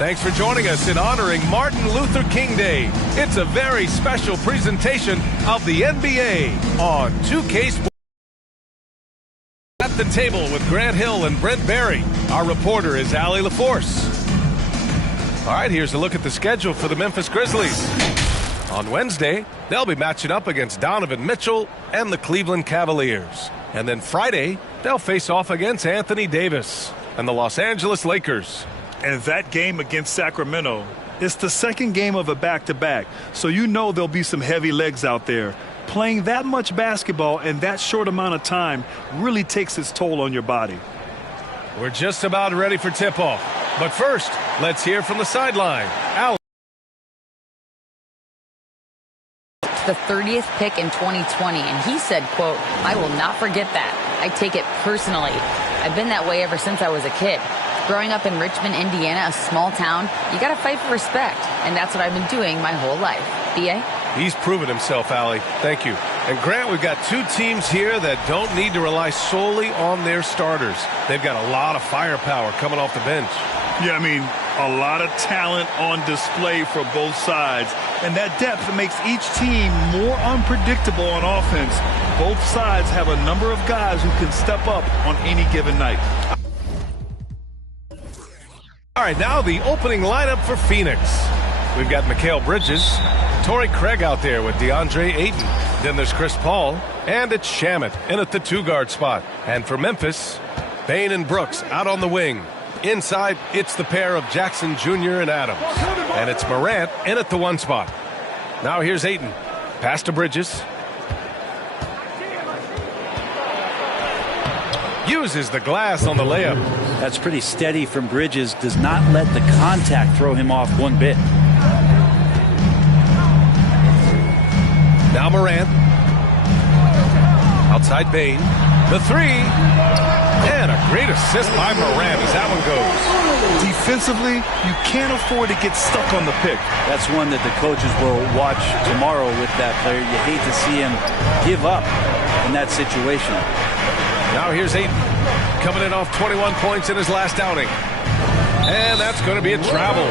Thanks for joining us in honoring Martin Luther King Day. It's a very special presentation of the NBA on 2K Sports. At the table with Grant Hill and Brent Barry. Our reporter is Allie LaForce. All right, here's a look at the schedule for the Memphis Grizzlies. On Wednesday, they'll be matching up against Donovan Mitchell and the Cleveland Cavaliers. And then Friday, they'll face off against Anthony Davis and the Los Angeles Lakers. And that game against Sacramento, it's the second game of a back-to-back, so you know there'll be some heavy legs out there. Playing that much basketball in that short amount of time really takes its toll on your body. We're just about ready for tip-off. But first, let's hear from the sideline. Al. The 30th pick in 2020, and he said, quote, "I will not forget that. I take it personally. I've been that way ever since I was a kid. Growing up in Richmond, Indiana, a small town, you got to fight for respect, and that's what I've been doing my whole life." B.A.? He's proven himself, Allie. Thank you. And Grant, we've got two teams here that don't need to rely solely on their starters. They've got a lot of firepower coming off the bench. Yeah, I mean, a lot of talent on display for both sides. And that depth makes each team more unpredictable on offense. Both sides have a number of guys who can step up on any given night. All right, now the opening lineup for Phoenix. We've got Mikal Bridges, Torrey Craig out there with DeAndre Ayton. Then there's Chris Paul, and it's Shamet in at the two-guard spot. And for Memphis, Bane and Brooks out on the wing. Inside, it's the pair of Jackson Jr. and Adams. And it's Morant in at the one spot. Now here's Ayton. Pass to Bridges. Uses the glass on the layup. That's pretty steady from Bridges. Does not let the contact throw him off one bit. Now Morant. Outside Bane. The three. And a great assist by Morant as that one goes. Defensively, you can't afford to get stuck on the pick. That's one that the coaches will watch tomorrow with that player. You hate to see him give up in that situation. Now here's Ayton. Coming in off 21 points in his last outing. And that's going to be a travel.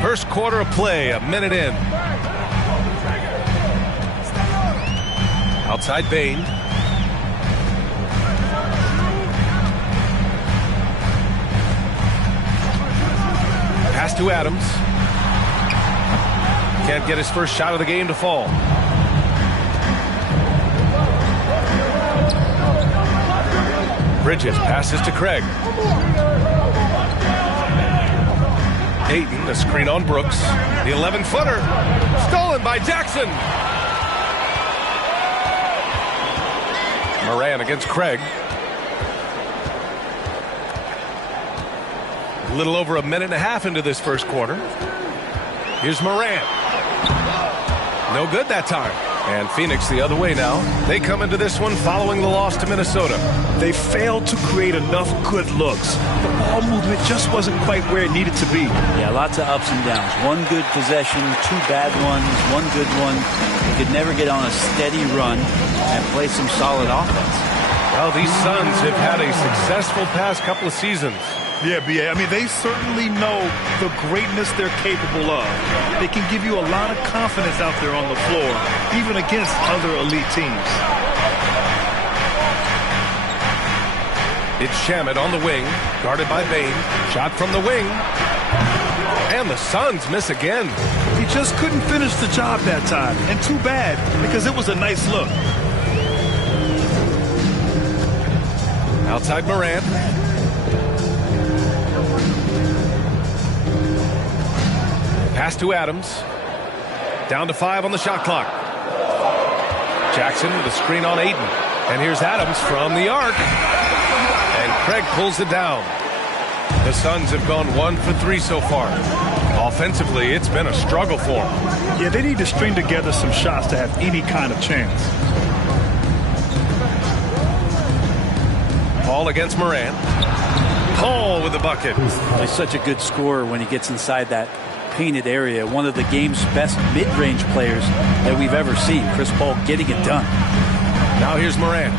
First quarter of play, a minute in. Outside Bane. Pass to Adams. Can't get his first shot of the game to fall. Bridges passes to Craig. Ayton, a screen on Brooks. The 11-footer. Stolen by Jackson. Morant against Craig. A little over a minute and a half into this first quarter. Here's Morant. No good that time. And Phoenix the other way now. They come into this one following the loss to Minnesota. They failed to create enough good looks. The ball movement just wasn't quite where it needed to be. Yeah, lots of ups and downs. One good possession, two bad ones, one good one. They could never get on a steady run and play some solid offense. Well, these Suns have had a successful past couple of seasons. Yeah, B.A. I mean, they certainly know the greatness they're capable of. They can give you a lot of confidence out there on the floor, even against other elite teams. It's Shamet on the wing, guarded by Bane. Shot from the wing. And the Suns miss again. He just couldn't finish the job that time. And too bad, because it was a nice look. Outside Morant. Pass to Adams. Down to 5 on the shot clock. Jackson with a screen on Ayton. And here's Adams from the arc. And Craig pulls it down. The Suns have gone 1 for 3 so far. Offensively, it's been a struggle for them. Yeah, they need to string together some shots to have any kind of chance. Paul against Morant. Paul with the bucket. He's such a good scorer when he gets inside that painted area. One of the game's best mid-range players that we've ever seen. Chris Paul getting it done. Now here's Morant,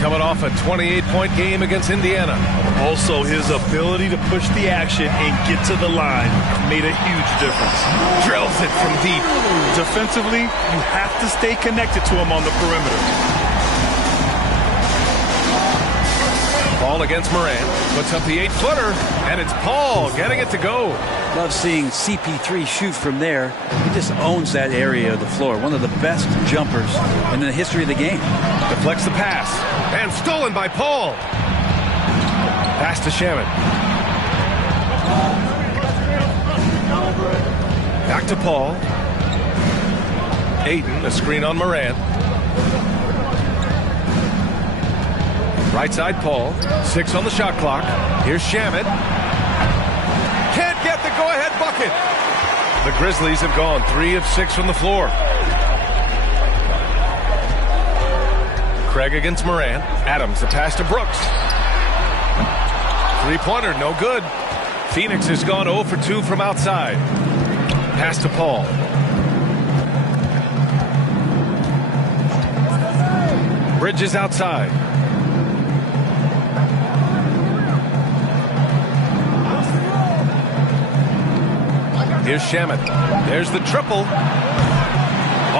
coming off a 28-point game against Indiana. Also, his ability to push the action and get to the line made a huge difference. Drills it from deep. Defensively, you have to stay connected to him on the perimeter. Paul against Morant, puts up the 8-footer, and it's Paul getting it to go. Love seeing CP3 shoot from there. He just owns that area of the floor. One of the best jumpers in the history of the game. Deflects the pass, and stolen by Paul. Pass to Shaman. Back to Paul. Ayton, a screen on Morant. Right side, Paul. 6 on the shot clock. Here's Shaman. Can't get the go-ahead bucket. The Grizzlies have gone 3 of 6 from the floor. Craig against Morant. Adams, the pass to Brooks. 3-pointer, no good. Phoenix has gone 0 for 2 from outside. Pass to Paul. Bridges outside. Here's Shaman. There's the triple.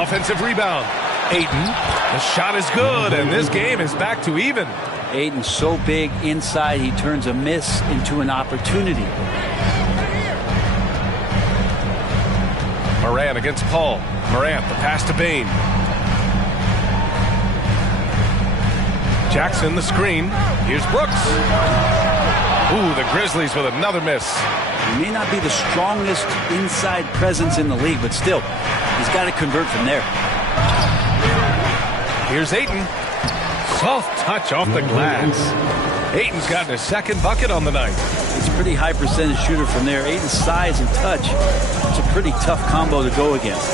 Offensive rebound. Ayton. The shot is good, and this game is back to even. Ayton's so big inside, he turns a miss into an opportunity. Morant against Paul. Morant, the pass to Bane. Jackson, the screen. Here's Brooks. Ooh, the Grizzlies with another miss. He may not be the strongest inside presence in the league, but still, he's got to convert from there. Here's Ayton. Soft touch off the glass. Ayton's gotten his second bucket on the night. It's a pretty high percentage shooter from there. Ayton's size and touch, it's a pretty tough combo to go against.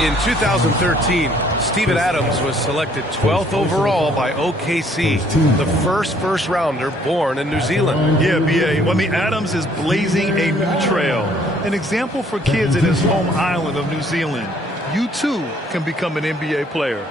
In 2013, Steven Adams was selected 12th overall by OKC, the first rounder born in New Zealand. Yeah, B.A. Well, I mean, Adams is blazing a new trail. An example for kids in his home island of New Zealand. You, too, can become an NBA player.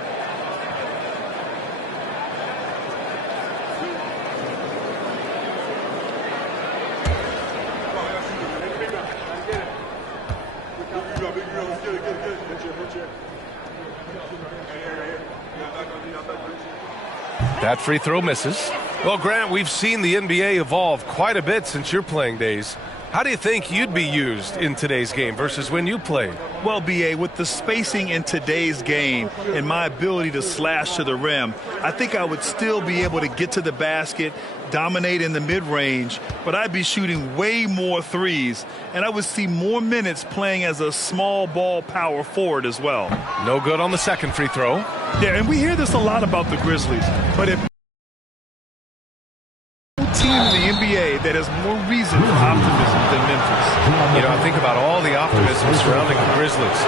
That free throw misses. Well, Grant, we've seen the NBA evolve quite a bit since your playing days. How do you think you'd be used in today's game versus when you played? Well, B.A., with the spacing in today's game and my ability to slash to the rim, I think I would still be able to get to the basket, dominate in the mid-range, but I'd be shooting way more threes, and I would see more minutes playing as a small ball power forward as well. No good on the second free throw. Yeah, and we hear this a lot about the Grizzlies, but if team in the NBA that has more reason for optimism than Memphis. You know, I think about all the optimism surrounding the Grizzlies.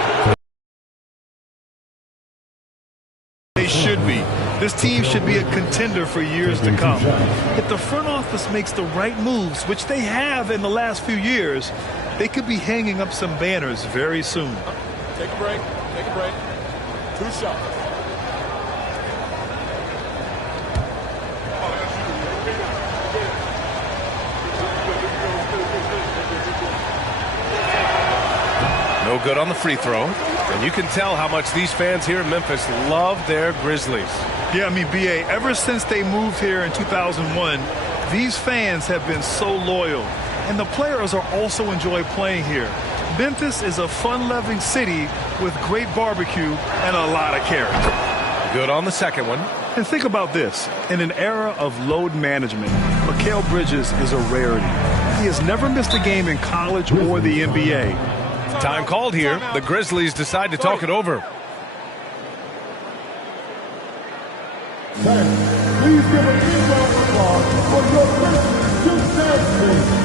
They should be. This team should be a contender for years to come. If the front office makes the right moves, which they have in the last few years, they could be hanging up some banners very soon. Take a break. Take a break. 2 shots. No good on the free throw. And you can tell how much these fans here in Memphis love their Grizzlies. Yeah, I mean, B.A., ever since they moved here in 2001, these fans have been so loyal. And the players are also enjoy playing here. Memphis is a fun-loving city with great barbecue and a lot of character. Good on the second one. And think about this. In an era of load management, Mikal Bridges is a rarity. He has never missed a game in college or the NBA. Time called here. The Grizzlies decide to talk it over. Please give a big round of applause for your first 2 team.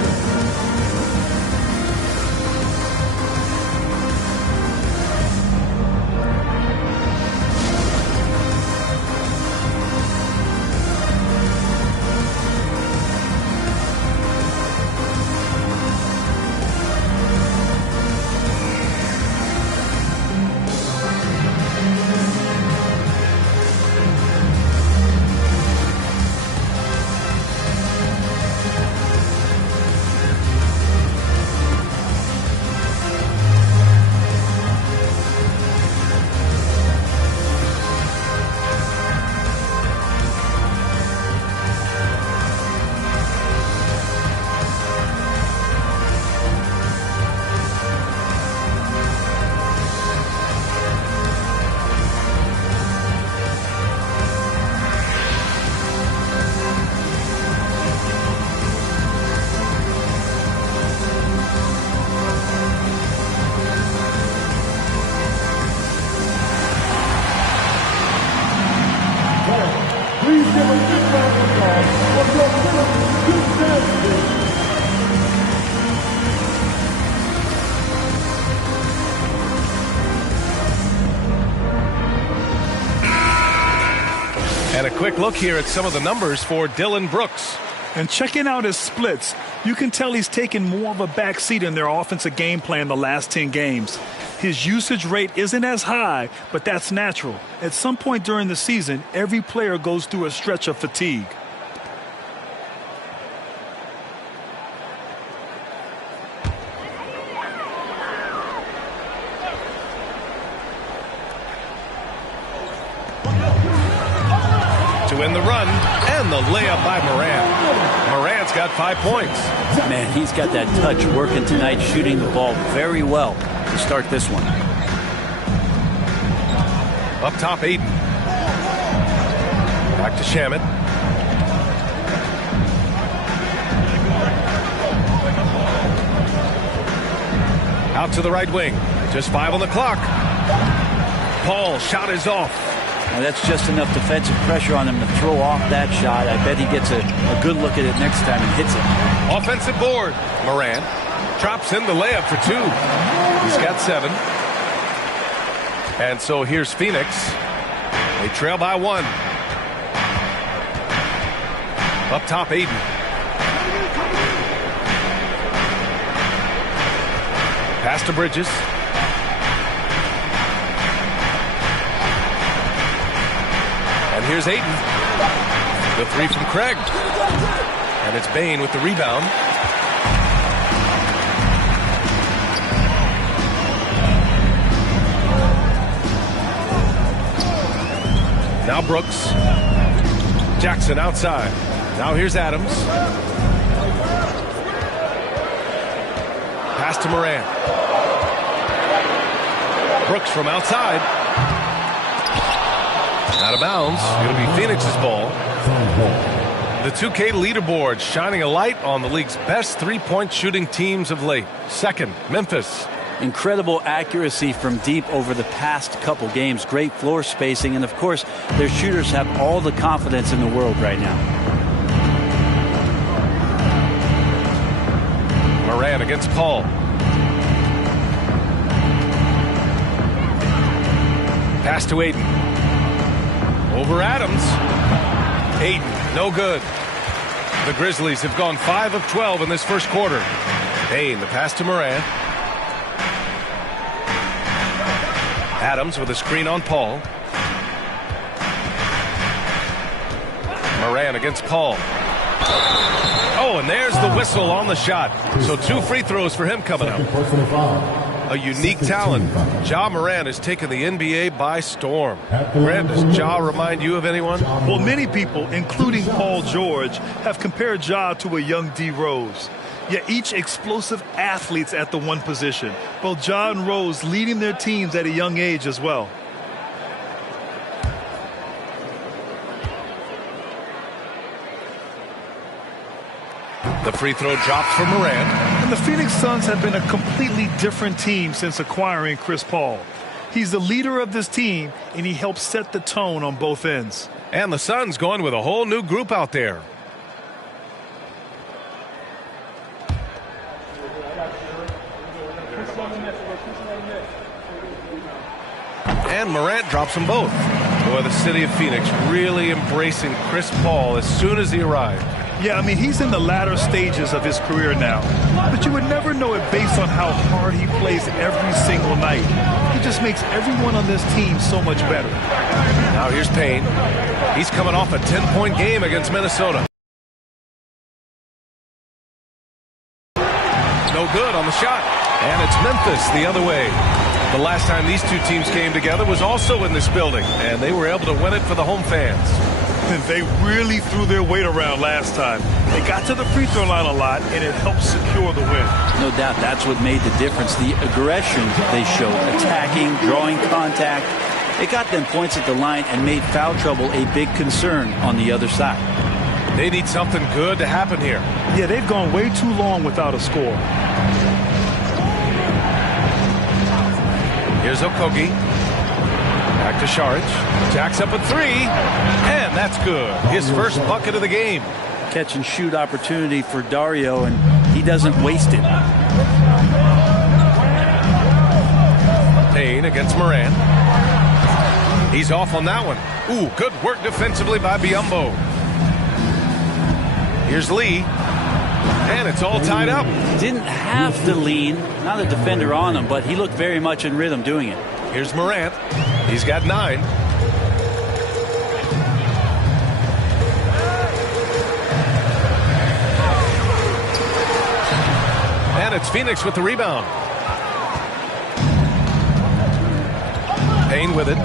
And a quick look here at some of the numbers for Dylan Brooks. And checking out his splits, you can tell he's taken more of a back seat in their offensive game plan the last 10 games. His usage rate isn't as high, but that's natural. At some point during the season, every player goes through a stretch of fatigue. To win the run, and the layup by Morant. Morant's got 5 points. Man, he's got that touch working tonight, shooting the ball very well to start this one. Up top, Aiden. Back to Shamet. Out to the right wing. Just 5 on the clock. Paul, shot is off. Now that's just enough defensive pressure on him to throw off that shot. I bet he gets a good look at it next time and hits it. Offensive board. Morant drops in the layup for 2. He's got 7. And so here's Phoenix. They trail by 1. Up top, Aiden. Pass to Bridges. And here's Ayton. The 3 from Craig. And it's Bain with the rebound. Now Brooks. Jackson outside. Now here's Adams. Pass to Morant. Brooks from outside. Out of bounds. It'll be Phoenix's ball. The 2K leaderboard shining a light on the league's best three-point shooting teams of late. Second, Memphis. Incredible accuracy from deep over the past couple games. Great floor spacing. And, of course, their shooters have all the confidence in the world right now. Morant against Paul. Pass to Aiden. Over Adams. Aiden, no good. The Grizzlies have gone 5 of 12 in this first quarter. Bain, the pass to Morant. Adams with a screen on Paul. Morant against Paul. Oh, and there's the whistle on the shot. So 2 free throws for him coming up. A unique talent. Ja Morant has taken the NBA by storm. Grant, does Ja remind you of anyone? Well, many people, including Paul George, have compared Ja to a young D. Rose. Yet each explosive athletes at the one position. Both Ja and Rose leading their teams at a young age as well. The free throw dropped for Morant. And the Phoenix Suns have been a completely different team since acquiring Chris Paul. He's the leader of this team, and he helps set the tone on both ends. And the Suns going with a whole new group out there. And Morant drops them both. Boy, the city of Phoenix really embracing Chris Paul as soon as he arrived. Yeah, I mean, he's in the latter stages of his career now. But you would never know it based on how hard he plays every single night. He just makes everyone on this team so much better. Now here's Payne. He's coming off a 10-point game against Minnesota. No good on the shot. And it's Memphis the other way. The last time these two teams came together was also in this building, and they were able to win it for the home fans. And they really threw their weight around last time. They got to the free throw line a lot, and it helped secure the win. No doubt that's what made the difference. The aggression they showed, attacking, drawing contact. It got them points at the line and made foul trouble a big concern on the other side. They need something good to happen here. Yeah, they've gone way too long without a score. Here's Okogie. Back to Saric. Jacks up a 3. And that's good. His first bucket of the game. Catch and shoot opportunity for Dario, and he doesn't waste it. Payne against Morant. He's off on that one. Ooh, good work defensively by Biyombo. Here's Lee. And it's all tied up. Didn't have to lean, not a defender on him, but he looked very much in rhythm doing it. Here's Morant. He's got 9. And it's Phoenix with the rebound. Payne with it.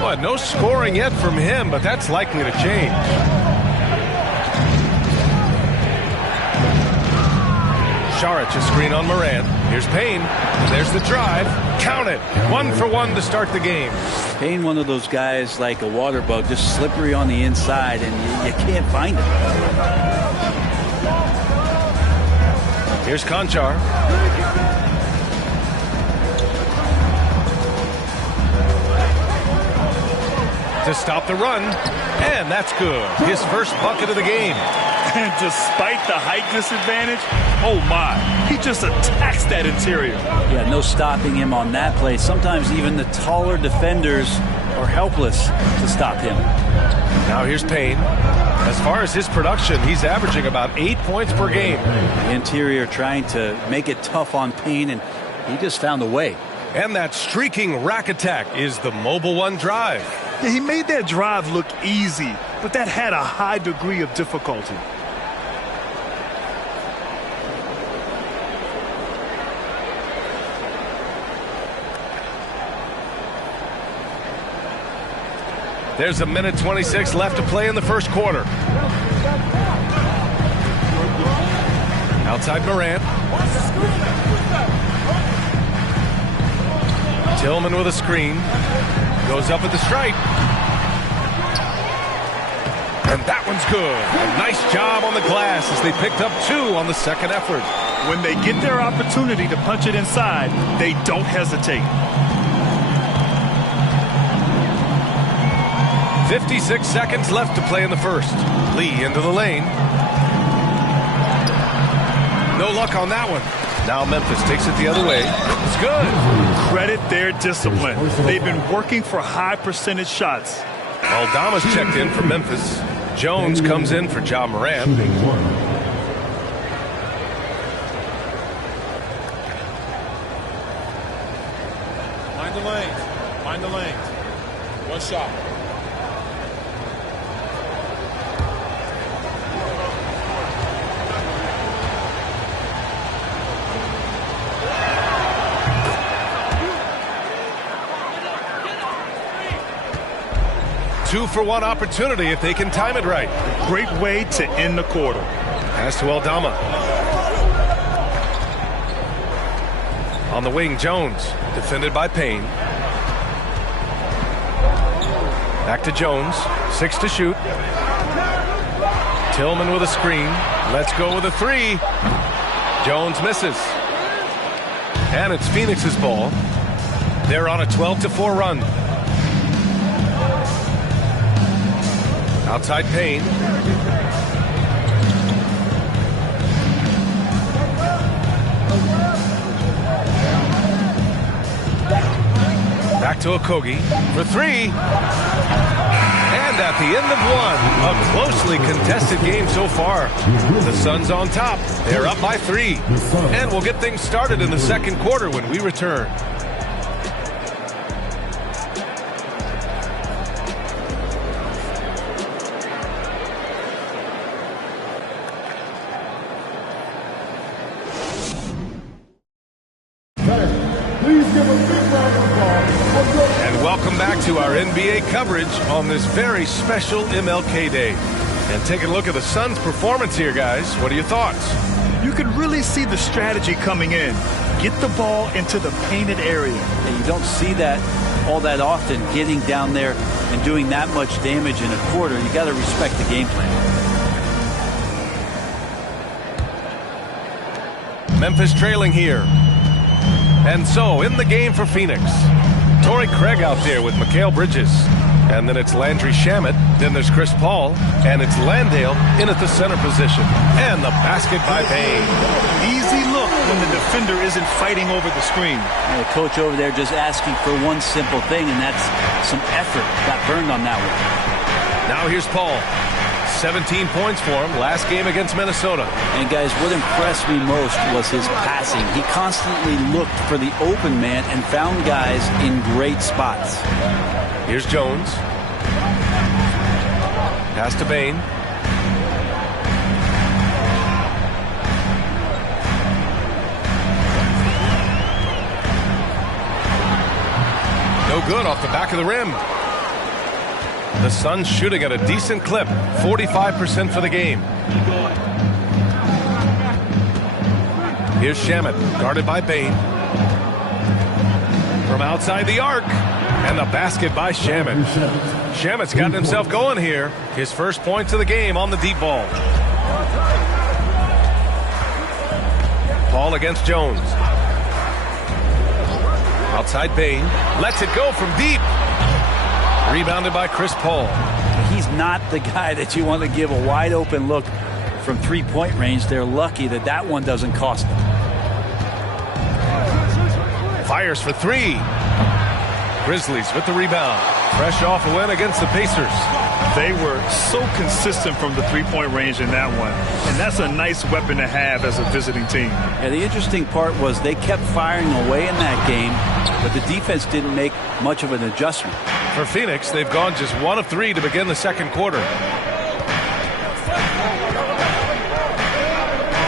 Boy, no scoring yet from him, but that's likely to change. Saric, a screen on Morant. Here's Payne. There's the drive. Count it. 1 for 1 to start the game. Payne, one of those guys like a water bug, just slippery on the inside, and you can't find him. Here's Conchar. To stop the run. And that's good. His first bucket of the game. And despite the height disadvantage, oh my, he just attacks that interior. Yeah, no stopping him on that play. Sometimes even the taller defenders are helpless to stop him. Now here's Payne. As far as his production, he's averaging about 8 points per game. The interior trying to make it tough on Payne, and he just found a way. And that streaking rack attack is the Mobile One drive. Yeah, he made that drive look easy, but that had a high degree of difficulty. There's a minute 26 left to play in the first quarter. Outside Morant. Tillman with a screen. Goes up at the stripe. And that one's good. A nice job on the glass as they picked up 2 on the second effort. When they get their opportunity to punch it inside, they don't hesitate. 56 seconds left to play in the first. Lee into the lane. No luck on that one. Now Memphis takes it the other way. It's good. Credit their discipline. They've been working for high percentage shots. Aldama's checked in for Memphis. Jones comes in for Ja Morant. Mind the lanes. Mind the lanes. One shot. Two for one opportunity if they can time it right. Great way to end the quarter. Pass to Aldama. On the wing, Jones. Defended by Payne. Back to Jones. 6 to shoot. Tillman with a screen. Let's go with a 3. Jones misses. And it's Phoenix's ball. They're on a 12-4 run. Outside Payne. Back to Okogie for 3. And at the end of 1, a closely contested game so far. The Suns on top. They're up by 3. And we'll get things started in the second quarter when we return. Welcome back to our NBA coverage on this very special MLK Day. And take a look at the Suns' performance here, guys. What are your thoughts? You can really see the strategy coming in. Get the ball into the painted area. And you don't see that all that often, getting down there and doing that much damage in a quarter. You got to respect the game plan. Memphis trailing here. And so, in the game for Phoenix, Torrey Craig out there with Mikal Bridges. And then it's Landry Shamet. Then there's Chris Paul. And it's Landale in at the center position. And the basket by Payne. Easy look when the defender isn't fighting over the screen. And the coach over there just asking for one simple thing, and that's some effort. Got burned on that one. Now here's Paul. 17 points for him last game against Minnesota. And guys, what impressed me most was his passing. He constantly looked for the open man and found guys in great spots. Here's Jones. Pass to Payne. No good off the back of the rim. The Suns shooting at a decent clip, 45% for the game. Here's Shamet, guarded by Payne. From outside the arc, and the basket by Shamet. Shamet's gotten himself going here. His first points of the game on the deep ball. Paul against Jones. Outside Payne, lets it go from deep. Rebounded by Chris Paul. He's not the guy that you want to give a wide open look from three-point range. They're lucky that that one doesn't cost them. Fires for three. Grizzlies with the rebound. Fresh off a win against the Pacers. They were so consistent from the three-point range in that one. And that's a nice weapon to have as a visiting team. Yeah, the interesting part was they kept firing away in that game, but the defense didn't make much of an adjustment. For Phoenix, they've gone just 1 of 3 to begin the second quarter.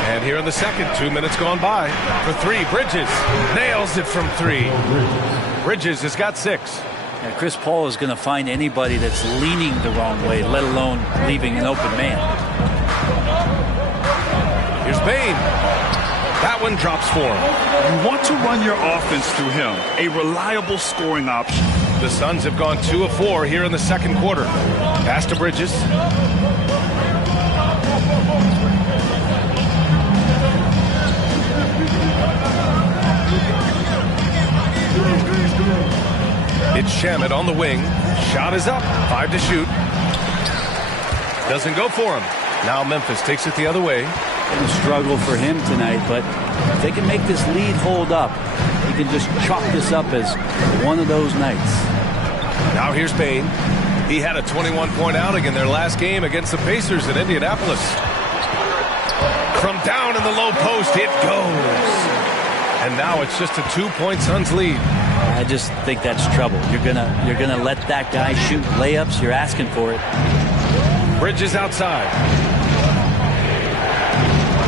And here in the second, 2 minutes gone by. For three, Bridges nails it from 3. Bridges has got 6. And Chris Paul is going to find anybody that's leaning the wrong way, let alone leaving an open man. Here's Payne. That one drops for him. You want to run your offense through him, a reliable scoring option. The Suns have gone 2 of 4 here in the second quarter. Pass to Bridges. It's Shamet on the wing. Shot is up. 5 to shoot. Doesn't go for him. Now Memphis takes it the other way. A struggle for him tonight, but if they can make this lead hold up, he can just chalk this up as one of those nights. Now here's Payne. He had a 21-point outing in their last game against the Pacers in Indianapolis. From down in the low post, it goes. And now it's just a 2-point Suns lead. I just think that's trouble. You're gonna let that guy shoot layups. You're asking for it. Bridges outside.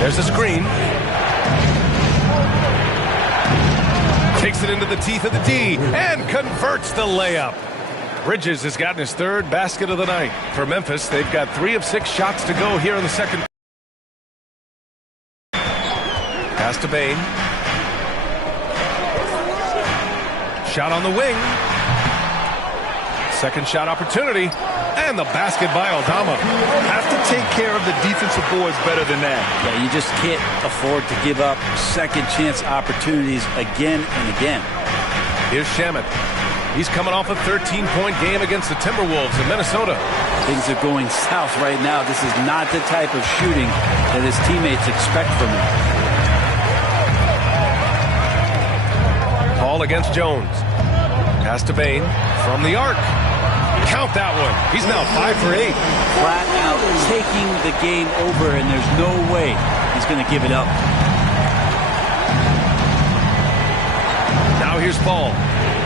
There's a screen. Takes it into the teeth of the D and converts the layup. Bridges has gotten his 3rd basket of the night. For Memphis, they've got 3 of 6 shots to go here in the second. Pass to Payne. Shot on the wing. Second shot opportunity. And the basket by Aldama. Have to take care of the defensive boards better than that. Yeah, you just can't afford to give up second chance opportunities again and again. Here's Shamet. He's coming off a 13-point game against the Timberwolves in Minnesota. Things are going south right now. This is not the type of shooting that his teammates expect from him. Paul against Jones. Pass to Payne from the arc. Count that one. He's now 5 for 8. Flat out taking the game over, and there's no way he's going to give it up. Now here's Paul.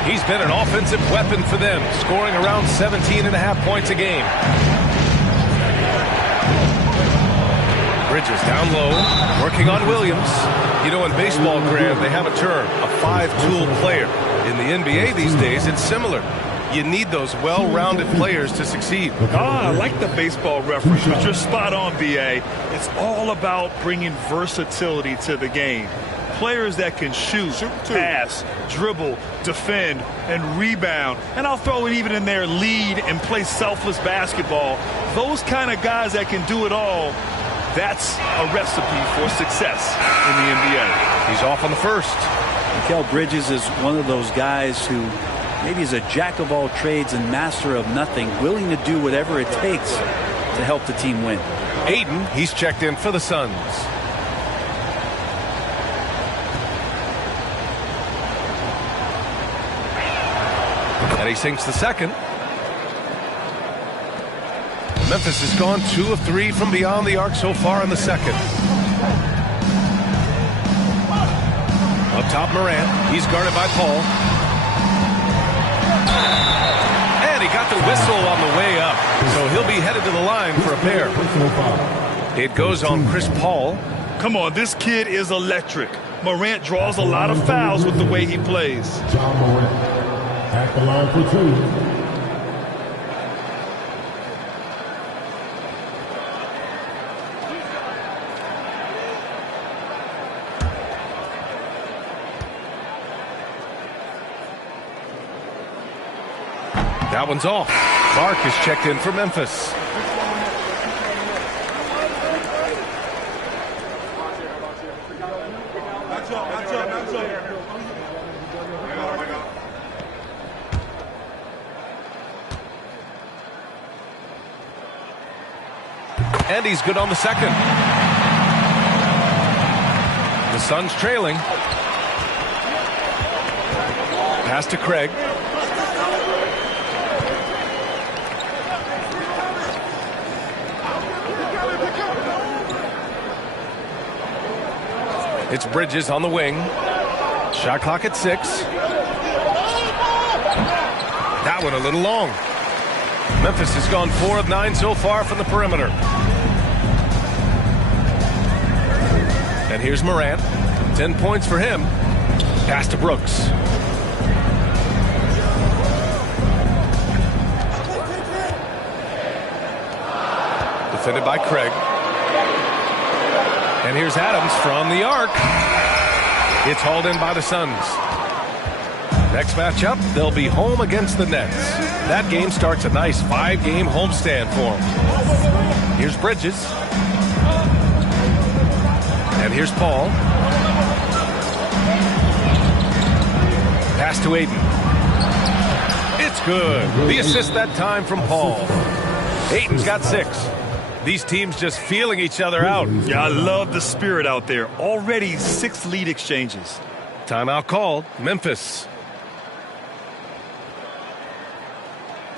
He's been an offensive weapon for them, scoring around 17.5 points a game. Bridges down low, working on Williams. You know, in baseball, Graham, they have a term, a 5-tool player. In the NBA these days, it's similar. You need those well-rounded players to succeed. I like the baseball reference, but you're spot on, B.A. It's all about bringing versatility to the game. Players that can shoot, pass, dribble, defend, and rebound. And I'll throw it even in there, lead and play selfless basketball. Those kind of guys that can do it all, that's a recipe for success in the NBA. He's off on the first. Mikal Bridges is one of those guys who Maybe he's a jack of all trades and master of nothing, willing to do whatever it takes to help the team win. Aiden, he's checked in for the Suns. And he sinks the second. Memphis has gone 2 of 3 from beyond the arc so far in the second. Up top, Morant. He's guarded by Paul. And he got the whistle on the way up. So he'll be headed to the line for a pair. It goes on Chris Paul. Come on, this kid is electric. Morant draws a lot of fouls with the way he plays. John Morant at the line for 2. That one's off. Clark is checked in for Memphis. And he's good on the second. The Suns trailing. Pass to Craig. It's Bridges on the wing. Shot clock at 6. That one a little long. Memphis has gone 4 of 9 so far from the perimeter. And here's Morant. 10 points for him. Pass to Brooks. Defended by Craig. And here's Adams from the arc. It's hauled in by the Suns. Next matchup, they'll be home against the Nets. That game starts a nice 5-game homestand for them. Here's Bridges. And here's Paul. Pass to Aiden. It's good. The assist that time from Paul. Aiden's got 6. These teams just feeling each other out. Yeah, I love the spirit out there. Already 6 lead exchanges. Timeout called. Memphis.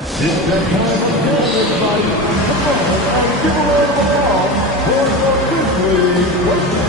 It's that time again, everybody. Come on, give a round of applause for the Grizzlies.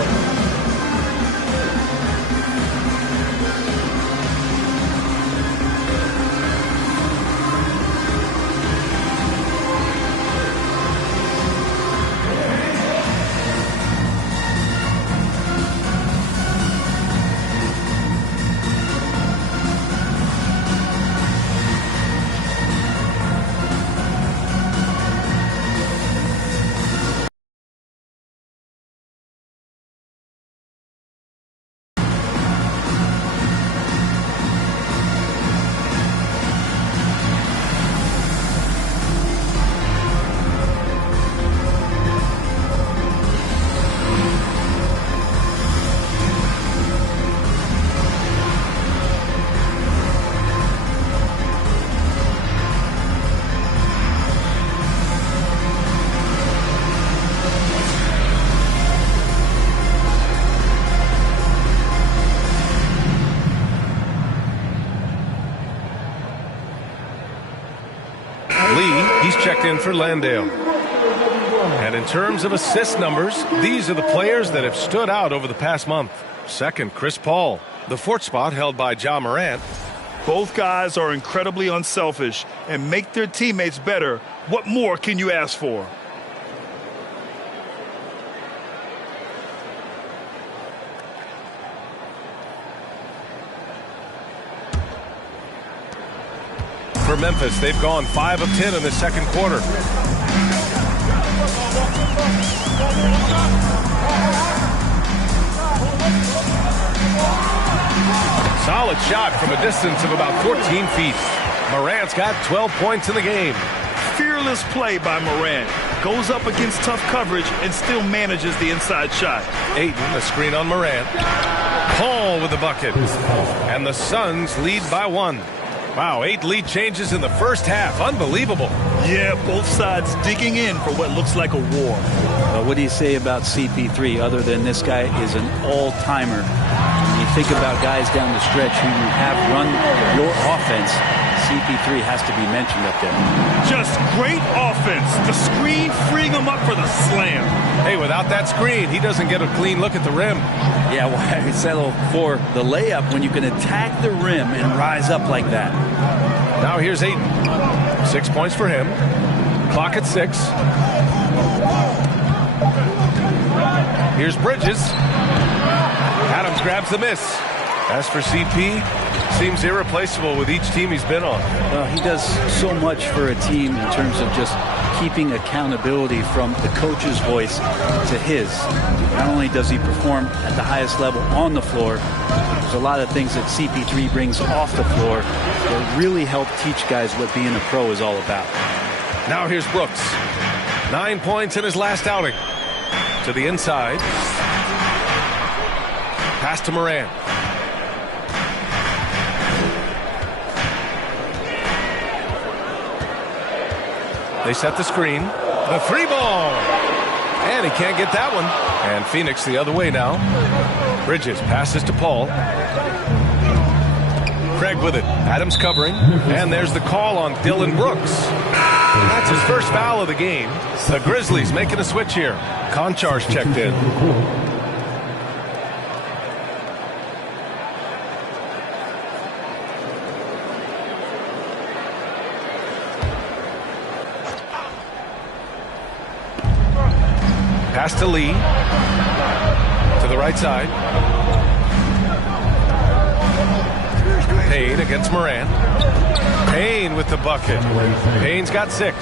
He's checked in for Landale. And in terms of assist numbers, these are the players that have stood out over the past month. Second, Chris Paul. The 4th spot held by Ja Morant. Both guys are incredibly unselfish and make their teammates better. What more can you ask for? For Memphis, they've gone 5 of 10 in the second quarter. Solid shot from a distance of about 14 feet. Morant's got 12 points in the game. Fearless play by Morant. Goes up against tough coverage and still manages the inside shot. Aiden, a screen on Morant. Paul with the bucket. And the Suns lead by 1. Wow, 8 lead changes in the first half. Unbelievable. Yeah, both sides digging in for what looks like a war. What do you say about CP3 other than this guy is an all-timer? When you think about guys down the stretch who have run your offense, CP3 has to be mentioned up there. Just great offense. The screen freeing him up for the slam. Hey, without that screen, he doesn't get a clean look at the rim. Yeah, why settle for the layup when you can attack the rim and rise up like that? Now here's Ayton. 6 points for him. Clock at 6. Here's Bridges. Adams grabs the miss. As for CP, seems irreplaceable with each team he's been on. Well, he does so much for a team in terms of just keeping accountability from the coach's voice to his. Not only does he perform at the highest level on the floor, there's a lot of things that CP3 brings off the floor that really help teach guys what being a pro is all about. Now here's Brooks. 9 points in his last outing. To the inside. Pass to Moran. They set the screen. The 3-ball. And he can't get that one. And Phoenix the other way now. Bridges passes to Paul. Craig with it. Adams covering. And there's the call on Dylan Brooks. That's his first foul of the game. The Grizzlies making a switch here. Konchar's checked in. Pass to Lee. To the right side. Payne against Moran. Payne with the bucket. Payne's got 6.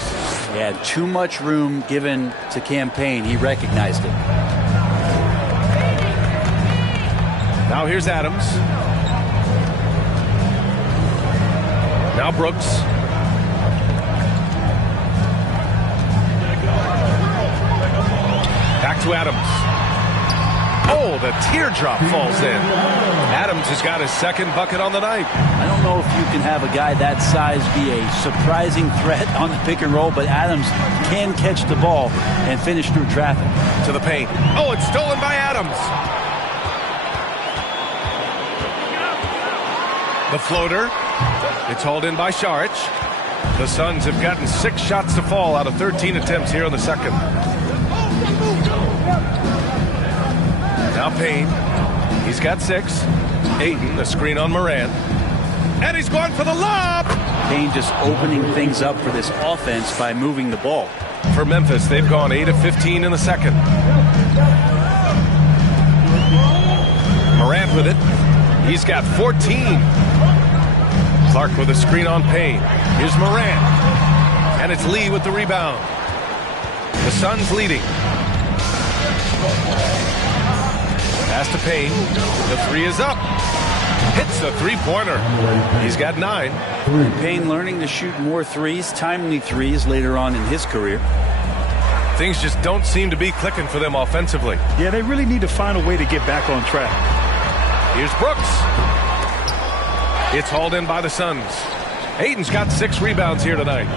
He had too much room given to Campaign. He recognized it. Now here's Adams. Now Brooks. Back to Adams. Oh, the teardrop falls in. Adams has got his second bucket on the night. I don't know if you can have a guy that size be a surprising threat on the pick and roll, but Adams can catch the ball and finish through traffic. To the paint. Oh, it's stolen by Adams. The floater. It's hauled in by Saric. The Suns have gotten 6 shots to fall out of 13 attempts here in the second. Now Payne. He's got 6. Ayton, the screen on Moran. And he's going for the lob! Payne just opening things up for this offense by moving the ball. For Memphis, they've gone 8 of 15 in the second. Morant with it. He's got 14. Clark with a screen on Payne. Here's Morant. And it's Lee with the rebound. The Suns leading. Pass to Payne. The 3 is up. Hits the 3-pointer. He's got 9. Payne learning to shoot more threes, timely threes later on in his career. Things just don't seem to be clicking for them offensively. Yeah, they really need to find a way to get back on track. Here's Brooks. It's hauled in by the Suns. Ayton's got 6 rebounds here tonight.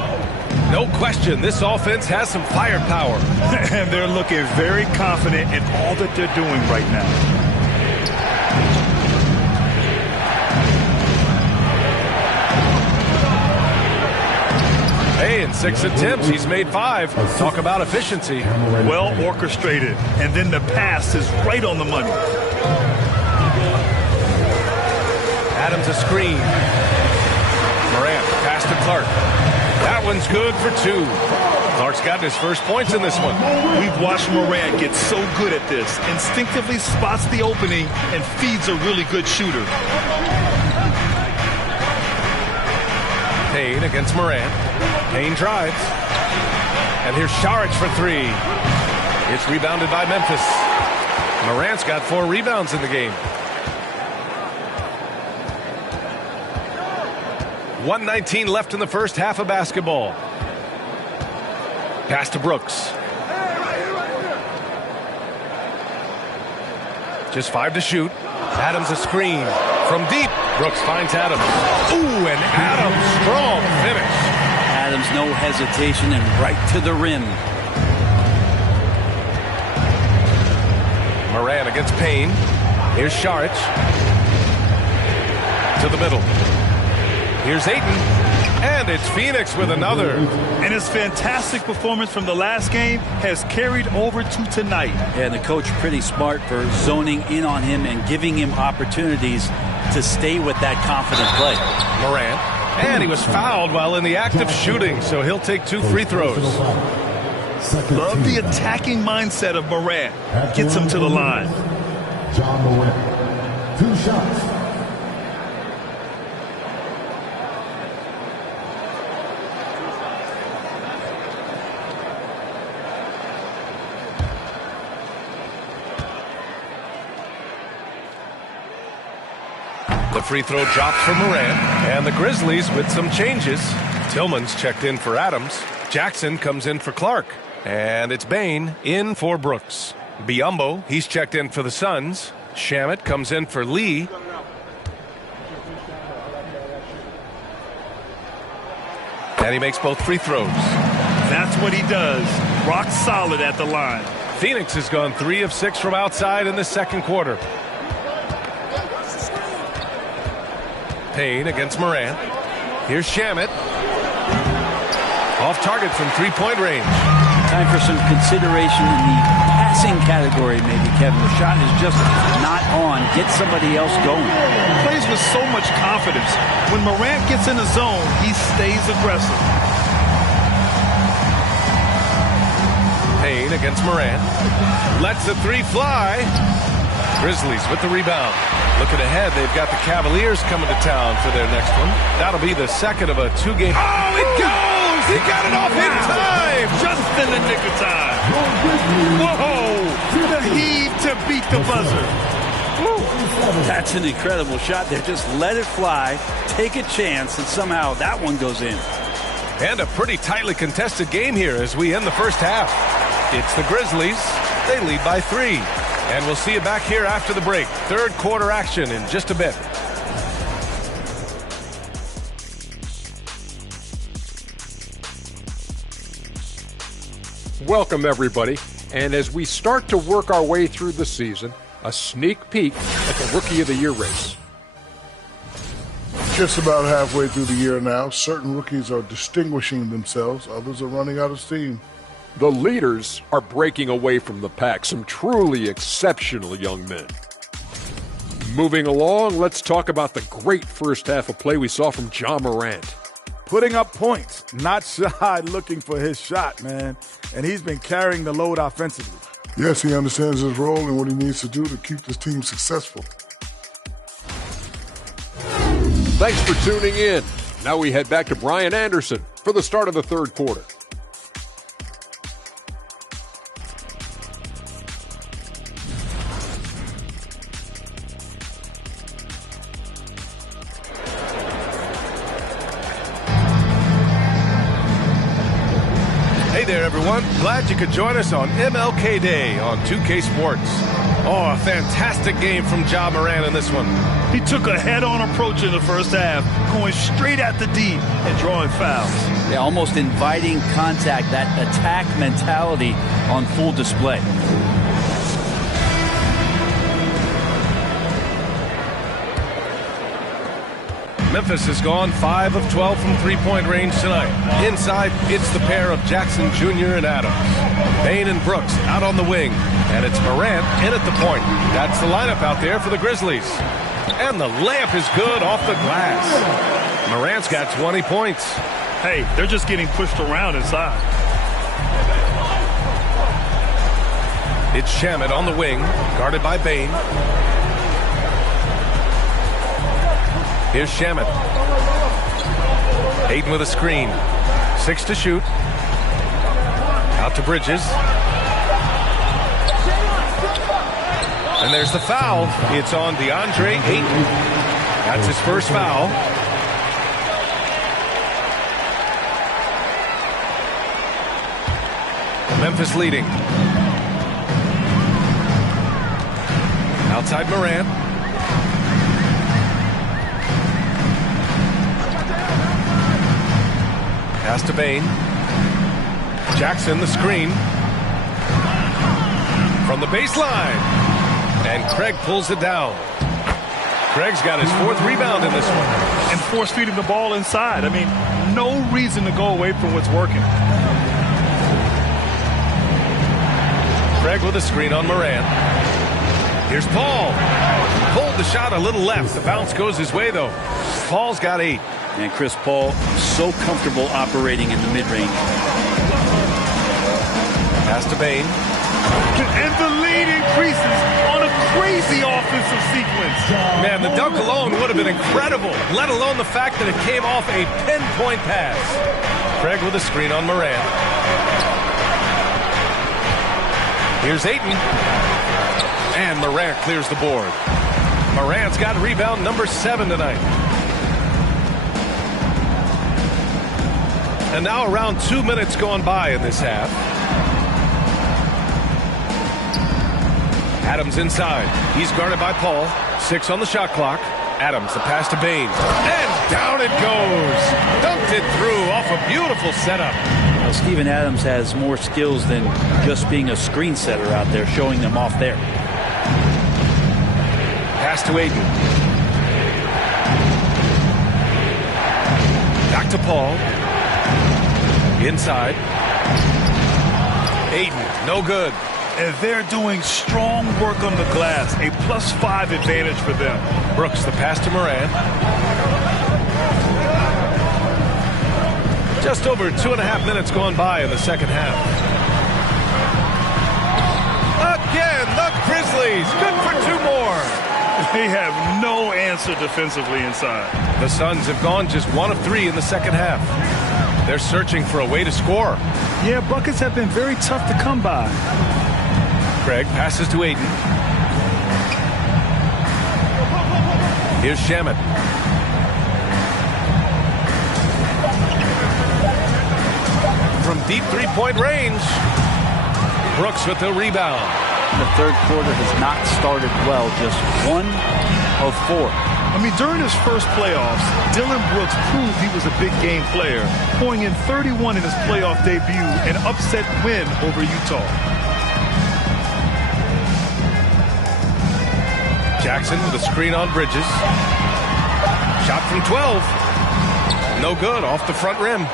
No question, this offense has some firepower. And they're looking very confident in all that they're doing right now. Hey, in 6 attempts, he's made 5. Talk about efficiency. Well orchestrated. And then the pass is right on the money. Adams a screen. Morant, pass to Clark. That one's good for 2. Clark's gotten his first points in this one. We've watched Morant get so good at this. Instinctively spots the opening and feeds a really good shooter. Payne against Morant. Payne drives. And here's Saric for 3. It's rebounded by Memphis. Morant's got 4 rebounds in the game. 1:19 left in the first half of basketball. Pass to Brooks. Just 5 to shoot. Adams a screen. From deep, Brooks finds Adams. Ooh, and Adams, strong finish. Adams, no hesitation, and right to the rim. Moran against Payne. Here's Šarić. To the middle. Here's Ayton. And it's Phoenix with another. And his fantastic performance from the last game has carried over to tonight. Yeah, and the coach pretty smart for zoning in on him and giving him opportunities to stay with that confident play. Moran. And he was fouled while in the act of shooting, so he'll take 2 free throws. Love the attacking mindset of Moran. Gets him to the line. John Moran. 2 shots. The free throw drops for Moran, and the Grizzlies with some changes. Tillman's checked in for Adams. Jackson comes in for Clark. And it's Bain in for Brooks. Biyombo, he's checked in for the Suns. Shamet comes in for Lee. And he makes both free throws. That's what he does. Rock solid at the line. Phoenix has gone 3 of 6 from outside in the second quarter. Payne against Moran. Here's Shamet. Off target from 3-point range. Time for some consideration in the passing category, maybe, Kevin. The shot is just not on. Get somebody else going. Plays with so much confidence. When Morant gets in the zone, he stays aggressive. Payne against Moran. Lets the 3 fly. Grizzlies with the rebound. Looking ahead, they've got the Cavaliers coming to town for their next one. That'll be the second of a 2-game. Oh, it goes! He got it off in time! Just in the nick of time. Whoa! The heave to beat the buzzer. That's an incredible shot there. Just let it fly, take a chance, and somehow that one goes in. And a pretty tightly contested game here as we end the first half. It's the Grizzlies. They lead by 3. And we'll see you back here after the break. Third quarter action in just a bit. Welcome, everybody. And as we start to work our way through the season, a sneak peek at the Rookie of the Year race. Just about halfway through the year now, certain rookies are distinguishing themselves, others are running out of steam. The leaders are breaking away from the pack, some truly exceptional young men. Moving along, let's talk about the great first half of play we saw from Ja Morant. Putting up points, not shy looking for his shot, man. And he's been carrying the load offensively. Yes, he understands his role and what he needs to do to keep this team successful. Thanks for tuning in. Now we head back to Brian Anderson for the start of the third quarter. Hey there, everyone. Glad you could join us on MLK Day on 2K Sports. Oh, a fantastic game from Ja Morant in this one. He took a head-on approach in the first half, going straight at the D and drawing fouls. Yeah, almost inviting contact, that attack mentality on full display. Memphis has gone 5 of 12 from 3-point range tonight. Inside, it's the pair of Jackson Jr. and Adams. Bain and Brooks out on the wing. And it's Morant in at the point. That's the lineup out there for the Grizzlies. And the layup is good off the glass. Morant's got 20 points. Hey, they're just getting pushed around inside. It's Shamet on the wing, guarded by Bain. Here's Shamet. Ayton with a screen. 6 to shoot. Out to Bridges. And there's the foul. It's on DeAndre Ayton. That's his first foul. Memphis leading. Outside Morant. Pass to Bain. Jackson, the screen. From the baseline. And Craig pulls it down. Craig's got his 4th rebound in this one. And force feeding the ball inside. I mean, no reason to go away from what's working. Craig with a screen on Moran. Here's Paul. Pulled the shot a little left. The bounce goes his way, though. Paul's got 8. And Chris Paul so comfortable operating in the mid-range. Pass to Bain. And the lead increases on a crazy offensive sequence. Man, the dunk alone would have been incredible, let alone the fact that it came off a pinpoint pass. Craig with a screen on Moran. Here's Ayton. And Morant clears the board. Morant's got rebound number 7 tonight. And now around 2 minutes gone by in this half. Adams inside. He's guarded by Paul. 6 on the shot clock. Adams, the pass to Bain. And down it goes. Dunked it through off a beautiful setup. Now, Steven Adams has more skills than just being a screen setter out there, showing them off there. Pass to Ayton. Back to Paul. Inside. Ayton, no good. And they're doing strong work on the glass. A +5 advantage for them. Brooks, the pass to Moran. Just over 2.5 minutes gone by in the second half. Again, the Grizzlies. Good for 2 more. They have no answer defensively inside. The Suns have gone just 1 of 3 in the second half. They're searching for a way to score. Yeah, buckets have been very tough to come by. Craig passes to Ayton. Here's Shamet. From deep 3-point range. Brooks with the rebound. The third quarter has not started well, just 1 of 4. I mean, during his first playoffs, Dylan Brooks proved he was a big game player, pouring in 31 in his playoff debut, an upset win over Utah. Jackson with a screen on Bridges. Shot from 12. No good, off the front rim.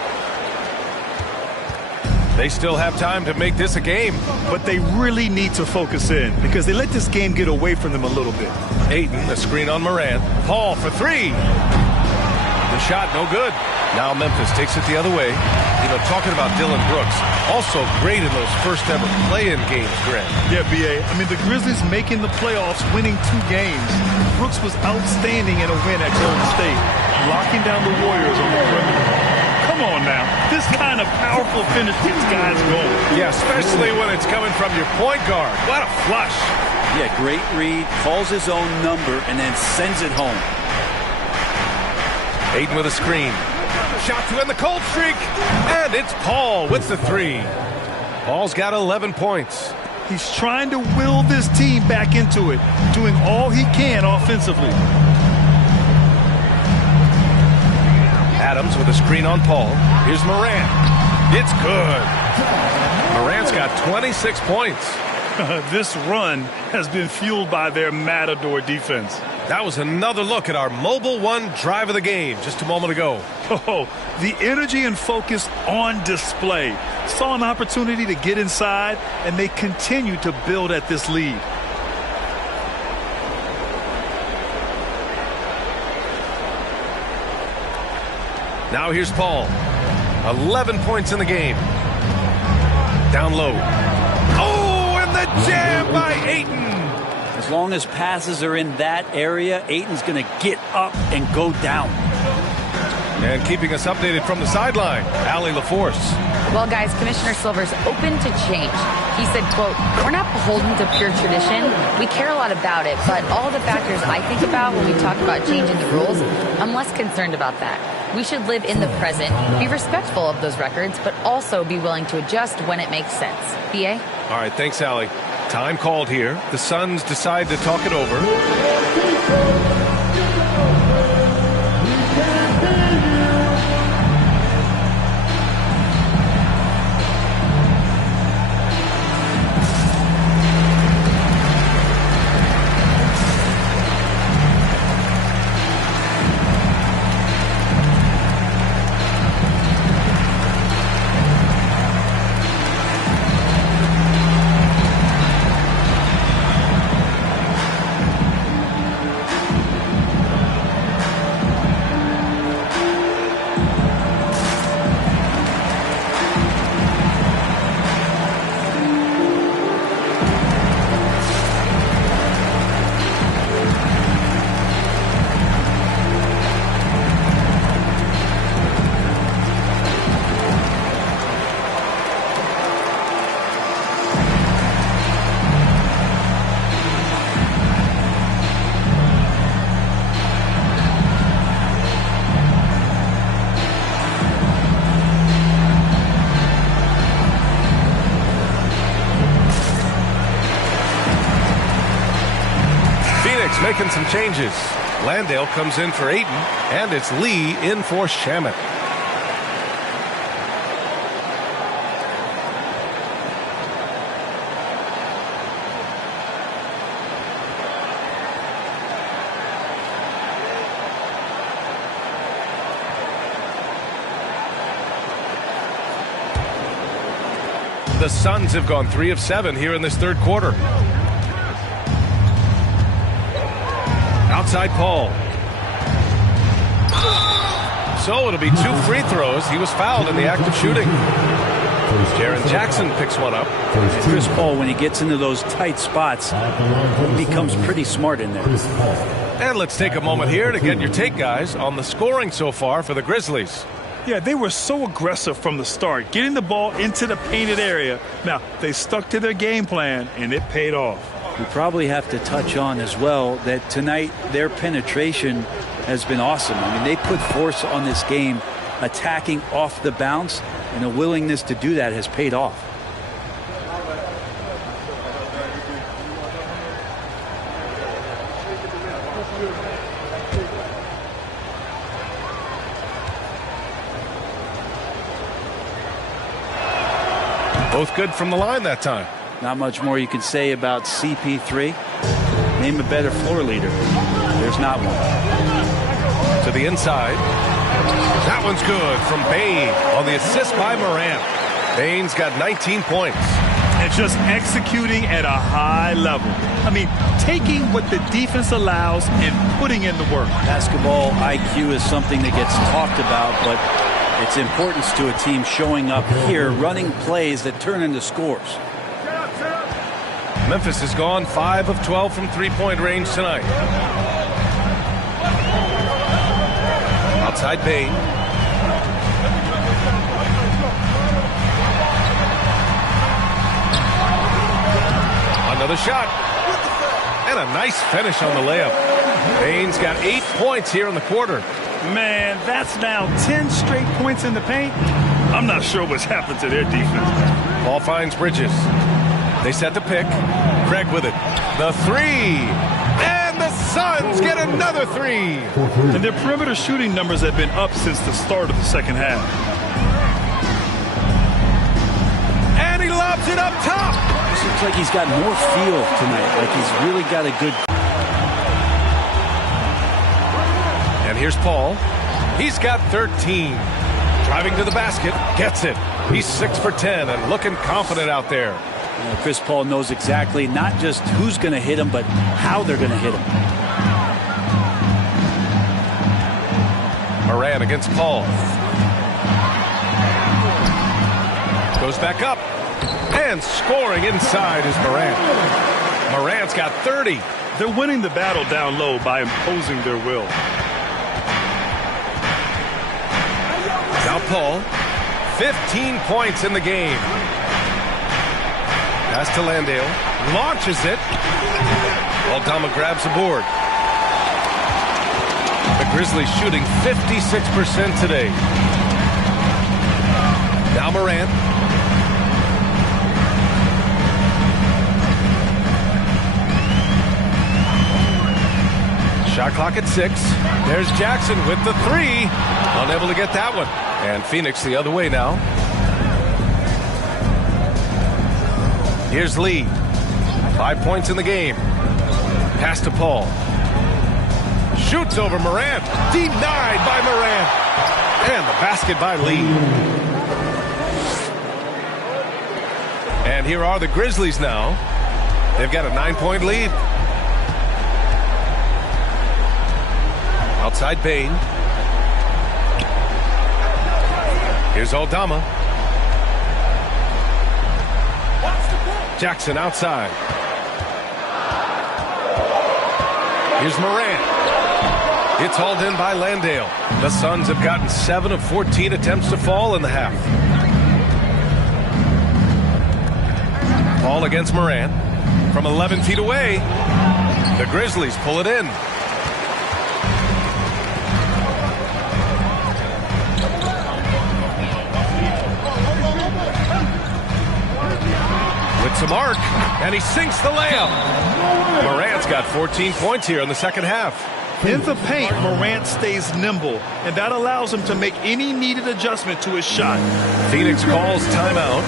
They still have time to make this a game. But they really need to focus in because they let this game get away from them a little bit. Ayton, the screen on Moran. Paul for 3. The shot, no good. Now Memphis takes it the other way. You know, talking about Dylan Brooks, also great in those first ever play-in games, Grant. Yeah, B.A. I mean, the Grizzlies making the playoffs, winning 2 games. Brooks was outstanding in a win at Golden State, locking down the Warriors on the perimeter. Come on now. This kind of powerful finish gets guys going. Yeah, especially when it's coming from your point guard. What a flush. Yeah, great read, calls his own number, and then sends it home. Ayton with a screen. Shot to end the cold streak. And it's Paul with the 3. Paul's got 11 points. He's trying to will this team back into it, doing all he can offensively. Adams with a screen on Paul. Here's Moran. It's good. Moran's got 26 points. This run has been fueled by their Matador defense. That was another look at our Mobile One drive of the game just a moment ago. Oh, the energy and focus on display. Saw an opportunity to get inside, and they continue to build at this lead. Now here's Paul. 11 points in the game. Down low. Oh, and the jam by Ayton. As long as passes are in that area, Ayton's going to get up and go down. And keeping us updated from the sideline, Allie LaForce. Well, guys, Commissioner Silver's open to change. He said, quote, "We're not beholden to pure tradition. We care a lot about it, but all the factors I think about when we talk about changing the rules, I'm less concerned about that. We should live in the present, be respectful of those records, but also be willing to adjust when it makes sense." B.A.? All right, thanks, Allie. Time called here. The Suns decide to talk it over. making some changes. Landale comes in for Ayton, and it's Lee in for Shamet. The Suns have gone 3 of 7 here in this third quarter. Outside Paul. So it'll be 2 free throws. He was fouled in the act of shooting. Jaren Jackson picks one up. And Chris Paul, when he gets into those tight spots, he becomes pretty smart in there. And let's take a moment here to get your take, guys, on the scoring so far for the Grizzlies. Yeah, they were so aggressive from the start, getting the ball into the painted area. Now, they stuck to their game plan, and it paid off. We probably have to touch on as well that tonight their penetration has been awesome. I mean, they put force on this game, attacking off the bounce, and a willingness to do that has paid off. Both good from the line that time. Not much more you can say about CP3. Name a better floor leader. There's not one. To the inside. That one's good from Bane on the assist by Morant. Bane's got 19 points. And just executing at a high level. I mean, taking what the defense allows and putting in the work. Basketball IQ is something that gets talked about, but its importance to a team showing up here, running plays that turn into scores. Memphis has gone 5 of 12 from three-point range tonight. Outside Bane. Another shot. And a nice finish on the layup. Bane's got 8 points here in the quarter. Man, that's now 10 straight points in the paint. I'm not sure what's happened to their defense. Ball finds Bridges. They set the pick. Craig with it. The three. And the Suns get another three. And their perimeter shooting numbers have been up since the start of the second half. And he lobs it up top. This looks like he's got more feel tonight. Like he's really got a good... And here's Paul. He's got 13. Driving to the basket. Gets it. He's 6 for 10 and looking confident out there. Chris Paul knows exactly not just who's going to hit him, but how they're going to hit him. Moran against Paul. Goes back up. And scoring inside is Morant. Morant's got 30. They're winning the battle down low by imposing their will. Now Paul. 15 points in the game. Pass to Landale. Launches it. Aldama grabs the board. The Grizzlies shooting 56% today. Now Morant. Shot clock at 6. There's Jackson with the three. Unable to get that one. And Phoenix the other way now. Here's Lee. 5 points in the game. Pass to Paul. Shoots over Morant. Denied by Morant. And the basket by Lee. And here are the Grizzlies now. They've got a 9-point lead. Outside Bane. Here's Aldama. Jackson outside. Here's Morant. It's hauled in by Landale. The Suns have gotten 7 of 14 attempts to fall in the half. Ball against Morant. From 11 feet away, the Grizzlies pull it in. With hits a mark, and he sinks the layup. Morant's got 14 points here in the second half. In the paint, Morant stays nimble, and that allows him to make any needed adjustment to his shot. Phoenix calls timeout.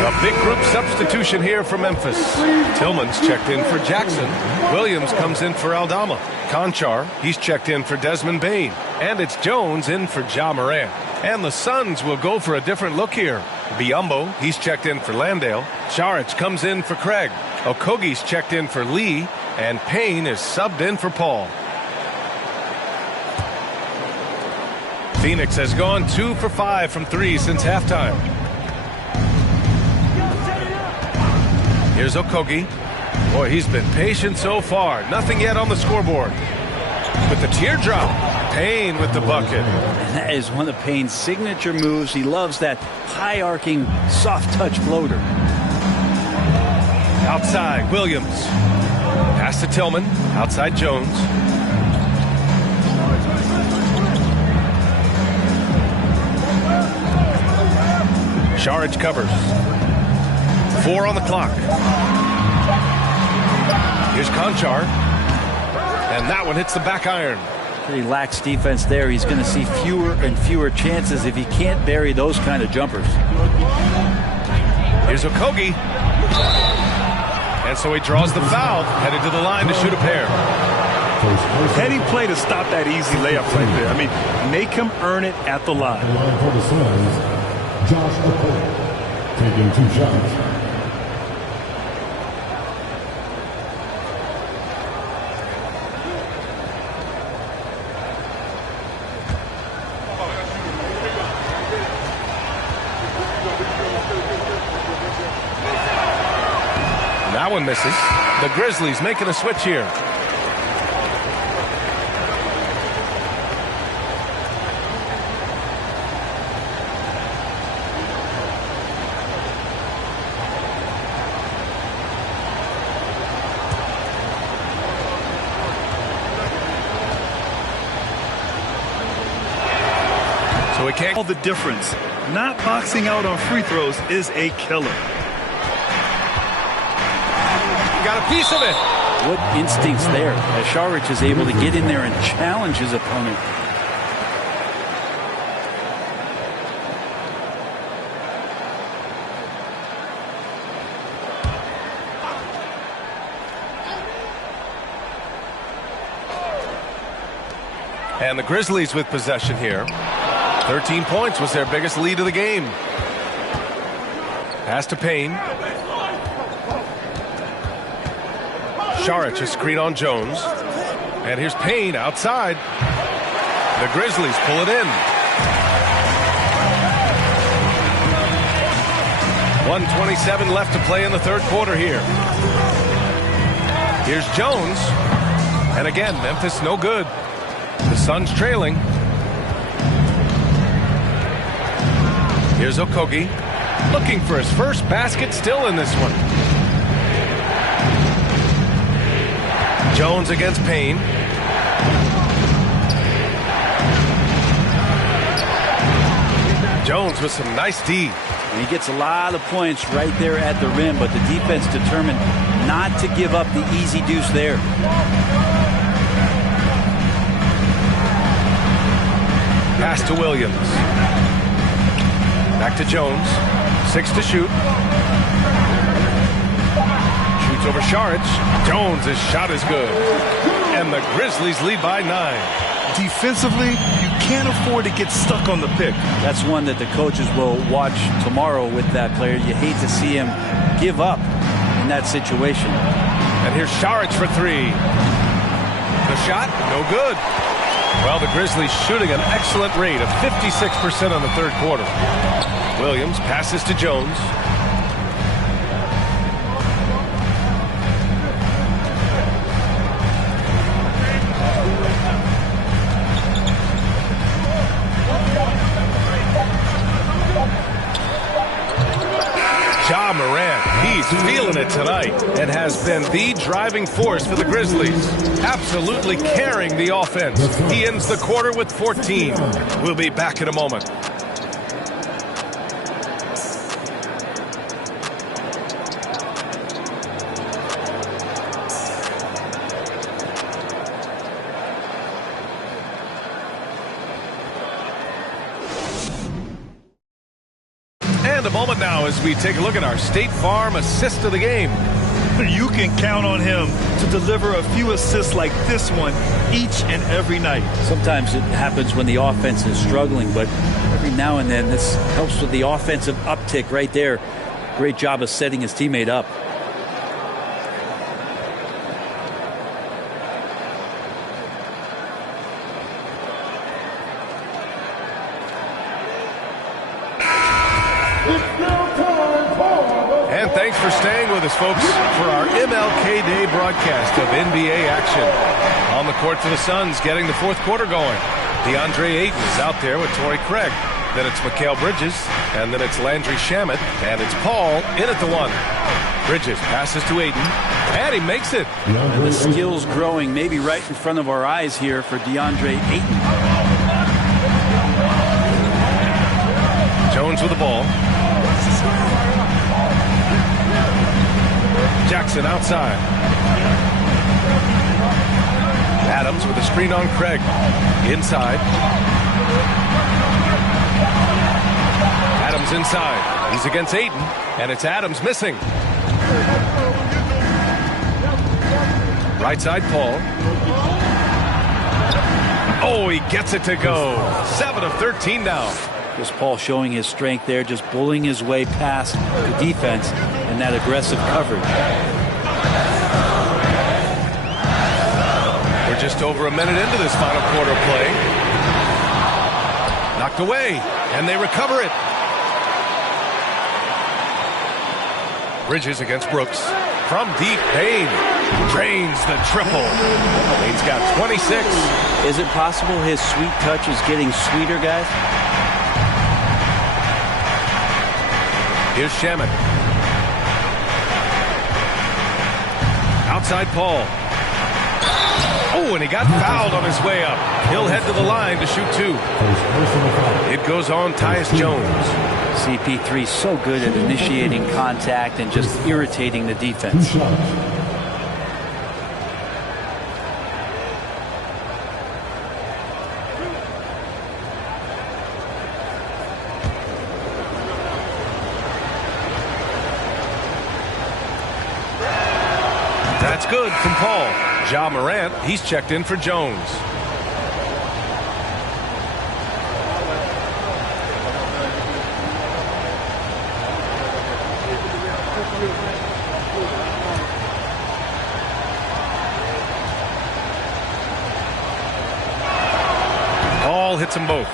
A big group substitution here for Memphis. Tillman's checked in for Jackson. Williams comes in for Aldama. Conchar, he's checked in for Desmond Bane. And it's Jones in for Ja Morant. And the Suns will go for a different look here. Biyombo, he's checked in for Landale. Saric comes in for Craig. Okogie's checked in for Lee. And Payne is subbed in for Paul. Phoenix has gone 2 for 5 from 3 since halftime. Here's Okogie. Boy, he's been patient so far. Nothing yet on the scoreboard. With the teardrop, Payne with the bucket. And that is one of Payne's signature moves. He loves that high-arcing, soft-touch floater. Outside, Williams. Pass to Tillman. Outside, Jones. Saric covers. 4 on the clock. Here's Conchar. And that one hits the back iron. He lacks defense there. He's going to see fewer and fewer chances if he can't bury those kind of jumpers. Here's Okogie. And so he draws the foul, headed to the line to shoot a pair. Heady play to stop that easy layup right there. I mean, make him earn it at the line. For the Suns, Josh Okogie, taking 2 shots. That one misses. The Grizzlies making a switch here. So we can't. All the difference. Not boxing out on free throws is a killer. Got a piece of it. What instincts there as Saric is able to get in there and challenge his opponent. And the Grizzlies with possession here. 13 points was their biggest lead of the game. Pass to Payne. Saric, a screen on Jones. And here's Payne outside. The Grizzlies pull it in. 1:27 left to play in the third quarter here. Here's Jones. And again, Memphis no good. The Suns trailing. Here's Okogie. Looking for his first basket still in this one. Jones against Payne. Jones with some nice D. And he gets a lot of points right there at the rim, but the defense determined not to give up the easy deuce there. Pass to Williams. Back to Jones. 6 to shoot. Shoots over Saric. Jones' shot is good. And the Grizzlies lead by 9. Defensively, you can't afford to get stuck on the pick. That's one that the coaches will watch tomorrow with that player. You hate to see him give up in that situation. And here's Saric for 3. The shot, no good. Well, the Grizzlies shooting an excellent rate of 56% on the third quarter. Williams passes to Jones. Ja Morant, he's feeling it tonight and has been the driving force for the Grizzlies. Absolutely carrying the offense. He ends the quarter with 14. We'll be back in a moment. And a moment now as we take a look at our State Farm assist of the game. You can count on him to deliver a few assists like this one each and every night. Sometimes it happens when the offense is struggling, but every now and then this helps with the offensive uptick right there. Great job of setting his teammate up. And thanks for staying with us, folks, for our MLK Day broadcast of NBA action. On the court for the Suns, getting the fourth quarter going. DeAndre Ayton is out there with Torrey Craig. Then it's Mikal Bridges, and then it's Landry Shamet, and it's Paul in at the 1. Bridges passes to Ayton, and he makes it. And the skills growing maybe right in front of our eyes here for DeAndre Ayton. Jones with the ball. Jackson outside. Adams with a screen on Craig. Inside. Adams inside. He's against Ayton, and it's Adams missing. Right side, Paul. Oh, he gets it to go. 7 of 13 now. Just Paul showing his strength there, just bullying his way past the defense and that aggressive coverage. We're just over a minute into this final quarter play. Knocked away, and they recover it. Bridges against Brooks. From deep, Payne drains the triple. Payne's got 26. Is it possible his sweet touch is getting sweeter, guys? Here's Shamet. Outside Paul. Oh, and he got fouled on his way up. He'll head to the line to shoot 2. It goes on Tyus Jones. CP3 so good at initiating contact and just irritating the defense. That's good from Paul. Ja Morant, he's checked in for Jones. Paul hits them both.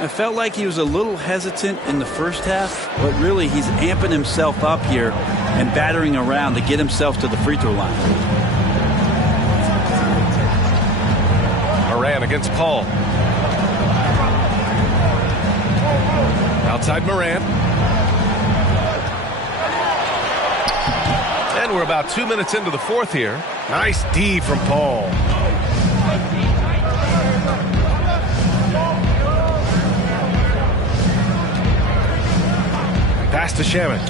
I felt like he was a little hesitant in the first half, but really he's amping himself up here and battering around to get himself to the free throw line. Morant against Paul. Outside Morant. And And we're about 2 minutes into the fourth here. Nice D from Paul. Pass to Shaman.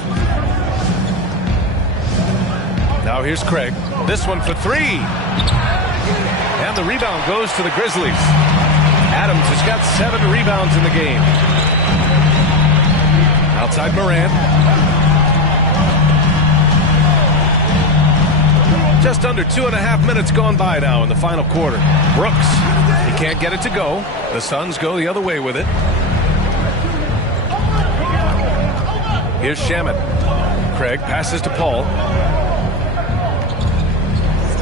Now here's Craig. This one for three. And the rebound goes to the Grizzlies. Adams has got 7 rebounds in the game. Outside Morant. Just under 2.5 minutes gone by now in the final quarter. Brooks, he can't get it to go. The Suns go the other way with it. Here's Shaman. Craig passes to Paul.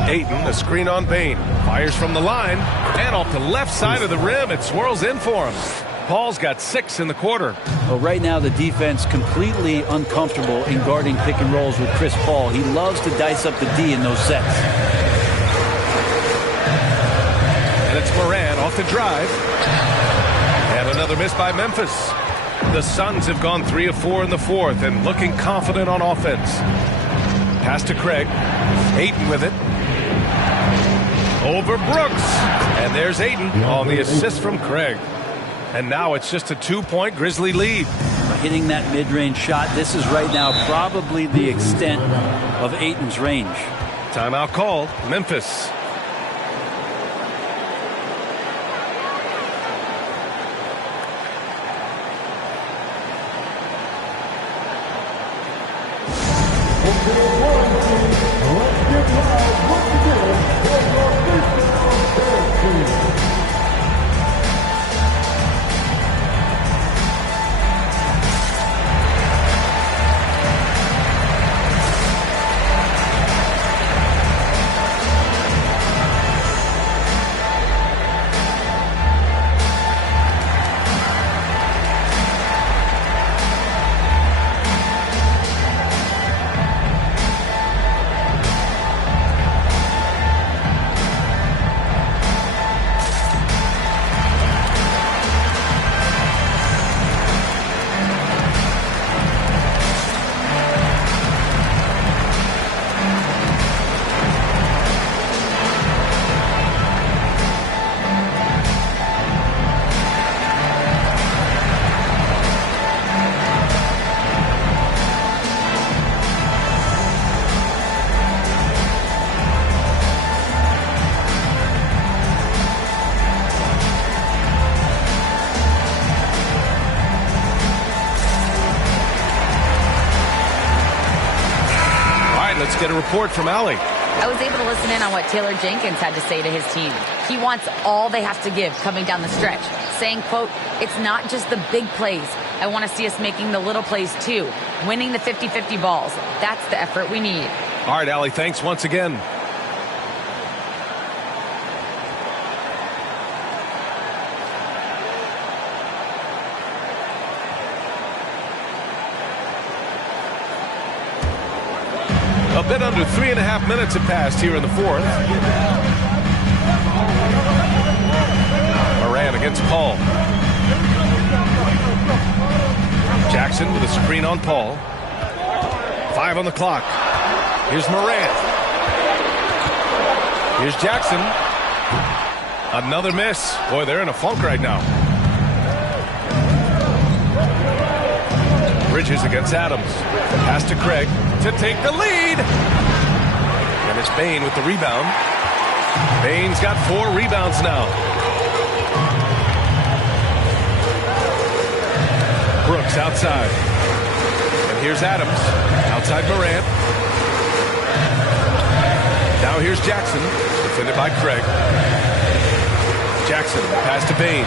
Ayton, a screen on Bain. Fires from the line. And off the left side of the rim, it swirls in for him. Paul's got 6 in the quarter. Well, right now the defense completely uncomfortable in guarding pick and rolls with Chris Paul. He loves to dice up the D in those sets. And it's Moran off the drive. And another miss by Memphis. The Suns have gone 3 of 4 in the fourth and looking confident on offense. Pass to Craig. Ayton with it. Over Brooks. And there's Ayton on the assist from Craig. And now it's just a 2-point Grizzly lead. Hitting that mid-range shot, this is right now probably the extent of Ayton's range. Timeout called. Memphis. Let's get a report from Allie. I was able to listen in on what Taylor Jenkins had to say to his team. He wants all they have to give coming down the stretch, saying, quote, "It's not just the big plays. I want to see us making the little plays too, winning the 50-50 balls. That's the effort we need." All right, Allie, thanks once again. A bit under 3.5 minutes have passed here in the fourth. Moran against Paul. Jackson with a screen on Paul. 5 on the clock. Here's Moran. Here's Jackson. Another miss. Boy, they're in a funk right now. Bridges against Adams. Pass to Craig to take the lead. And it's Bain with the rebound. Bain's got 4 rebounds now. Brooks outside. And here's Adams. Outside Morant. Now here's Jackson. Defended by Craig. Jackson, pass to Bain.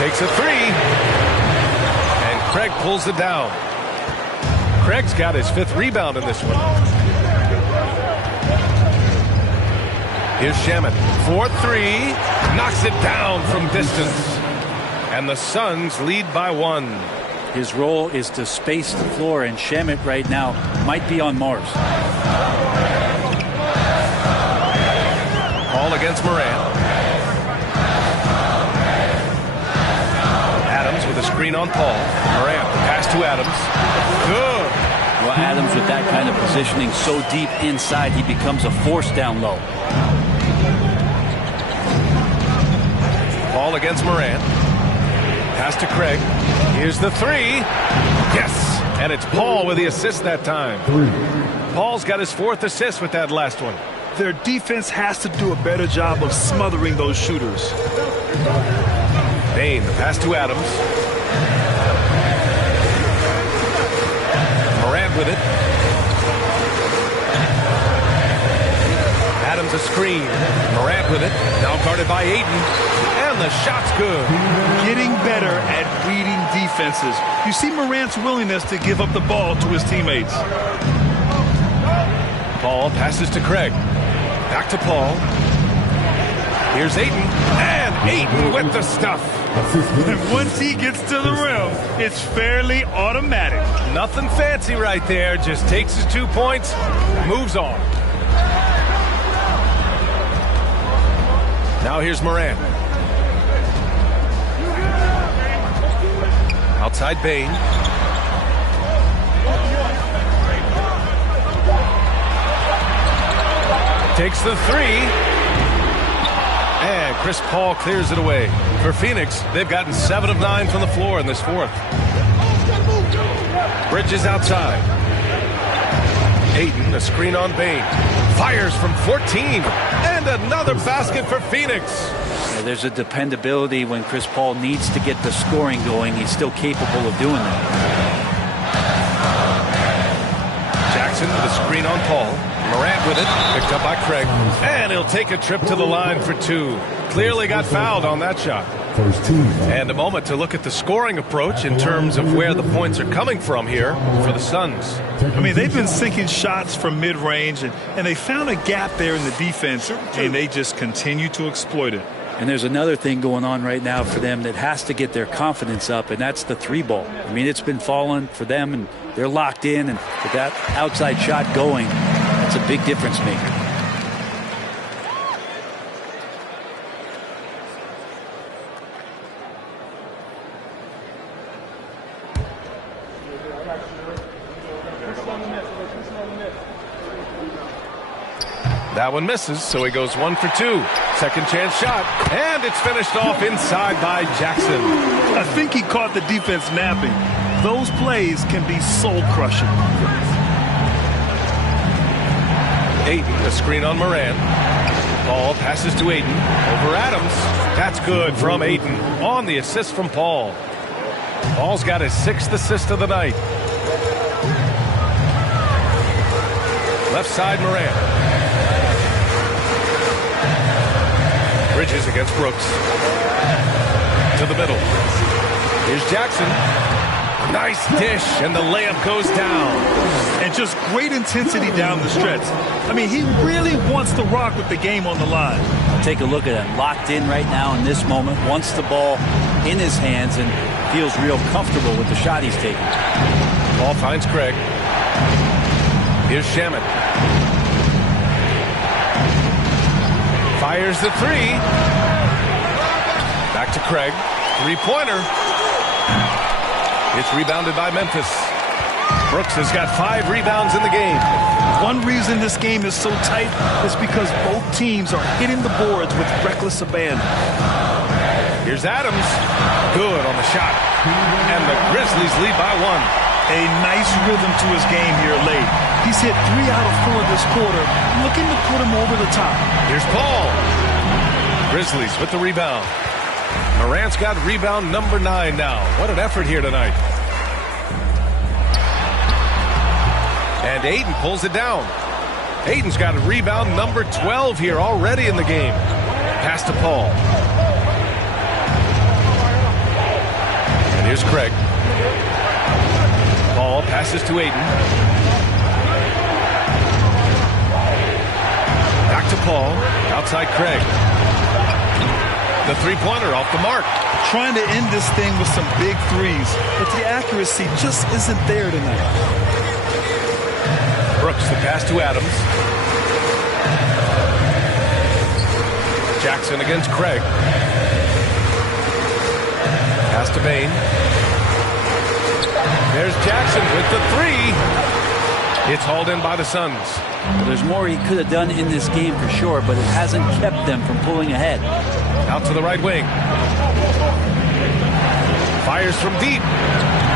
Takes a 3. Craig pulls it down. Craig's got his 5th rebound in this one. Here's Shaman. 4-3. Knocks it down from distance. And the Suns lead by 1. His role is to space the floor, and Shaman right now might be on Mars. Paul against Moran. Adams with a screen on Paul. Moran, pass to Adams. Good. Well, Adams with that kind of positioning so deep inside, he becomes a force down low. Ball against Morant. Pass to Craig. Here's the three. Yes. And it's Paul with the assist that time. Paul's got his 4th assist with that last one. Their defense has to do a better job of smothering those shooters. Bain, the pass to Adams. Morant with it. Adams a screen. Morant with it. Now guarded by Ayton. And the shot's good. Getting better at reading defenses. You see Morant's willingness to give up the ball to his teammates. Paul passes to Craig. Back to Paul. Here's Ayton. And Ayton with the stuff. And once he gets to the rim, it's fairly automatic. Nothing fancy right there. Just takes his 2 points, moves on. Now here's Morant. Outside Bain. Takes the three. And Chris Paul clears it away. For Phoenix, they've gotten 7 of 9 from the floor in this 4th. Bridges outside. Ayton, a screen on Bain. Fires from 14. And another basket for Phoenix. Yeah, there's a dependability when Chris Paul needs to get the scoring going. He's still capable of doing that. Jackson with a screen on Paul. Morant with it. Picked up by Craig. And he'll take a trip to the line for 2. Clearly got fouled on that shot. And a moment to look at the scoring approach in terms of where the points are coming from here for the Suns. I mean, they've been sinking shots from mid-range, and they found a gap there in the defense, and they just continue to exploit it. And there's another thing going on right now for them that has to get their confidence up, and that's the 3 ball. I mean, it's been falling for them, and they're locked in, and with that outside shot going, that's a big difference maker. That one misses, so he goes 1 for 2. Second chance shot, and it's finished off inside by Jackson. I think he caught the defense napping. Those plays can be soul-crushing. Ayton, a screen on Morant. Paul passes to Ayton. Over Adams. That's good from Ayton on the assist from Paul. Paul's got his 6th assist of the night. Left side, Morant. Bridges against Brooks. To the middle. Here's Jackson. Nice dish, and the layup goes down. And just great intensity down the stretch. I mean, he really wants to rock with the game on the line. Take a look at it. Locked in right now in this moment. Wants the ball in his hands and feels real comfortable with the shot he's taking. Ball finds Craig. Here's Shamet. Fires the 3. Back to Craig. 3-pointer. It's rebounded by Memphis. Brooks has got 5 rebounds in the game. One reason this game is so tight is because both teams are hitting the boards with reckless abandon. Here's Adams. Good on the shot. And the Grizzlies lead by 1. A nice rhythm to his game here late. He's hit 3 out of 4 this quarter, looking to put him over the top. Here's Paul. Grizzlies with the rebound. Morant's got rebound number 9 now. What an effort here tonight. And Ayton pulls it down. Ayton's got a rebound number 12 here already in the game. Pass to Paul. And here's Craig. Paul passes to Ayton. Back to Paul. Outside Craig. The 3-pointer off the mark. Trying to end this thing with some big threes, but the accuracy just isn't there tonight. Brooks, the pass to Adams. Jackson against Craig. Pass to Bain. There's Jackson with the 3. It's hauled in by the Suns. Well, there's more he could have done in this game for sure, but it hasn't kept them from pulling ahead. Out to the right wing. Fires from deep.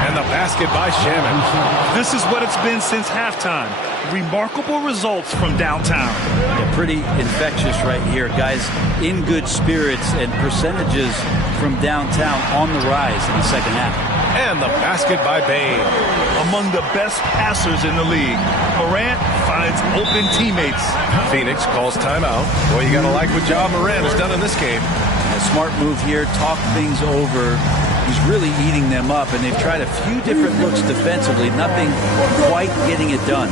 And the basket by Shaman. This is what it's been since halftime. Remarkable results from downtown. Yeah, pretty infectious right here. Guys in good spirits, and percentages from downtown on the rise in the second half. And the basket by Bain. Among the best passers in the league, Morant finds open teammates. Phoenix calls timeout. Boy, you got to like what Ja Morant has done in this game. A smart move here, talk things over. He's really eating them up, and they've tried a few different looks defensively. Nothing quite getting it done.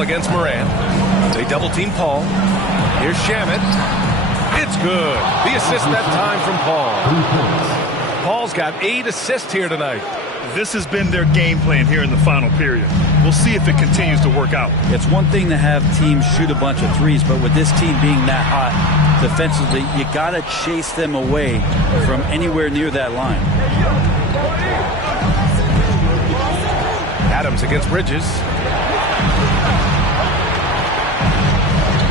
Against Morant. They double team Paul. Here's Shamet. It's good. The assist that time from Paul. Paul's got 8 assists here tonight. This has been their game plan here in the final period. We'll see if it continues to work out. It's one thing to have teams shoot a bunch of threes, but with this team being that hot defensively, you got to chase them away from anywhere near that line. Adams against Bridges.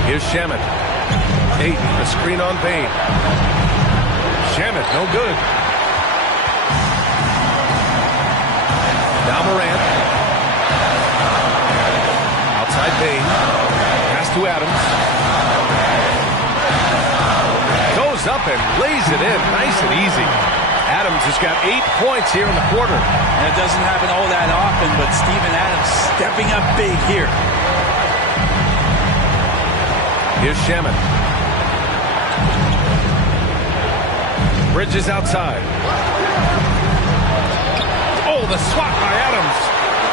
Here's Shamet. Ayton, the screen on Bain. Shamet, no good. Now Morant. Outside Bain. Pass to Adams. Goes up and lays it in. Nice and easy. Adams has got 8 points here in the quarter. And it doesn't happen all that often, but Steven Adams stepping up big here. Here's Shaman. Bridges outside. Oh, the swat by Adams.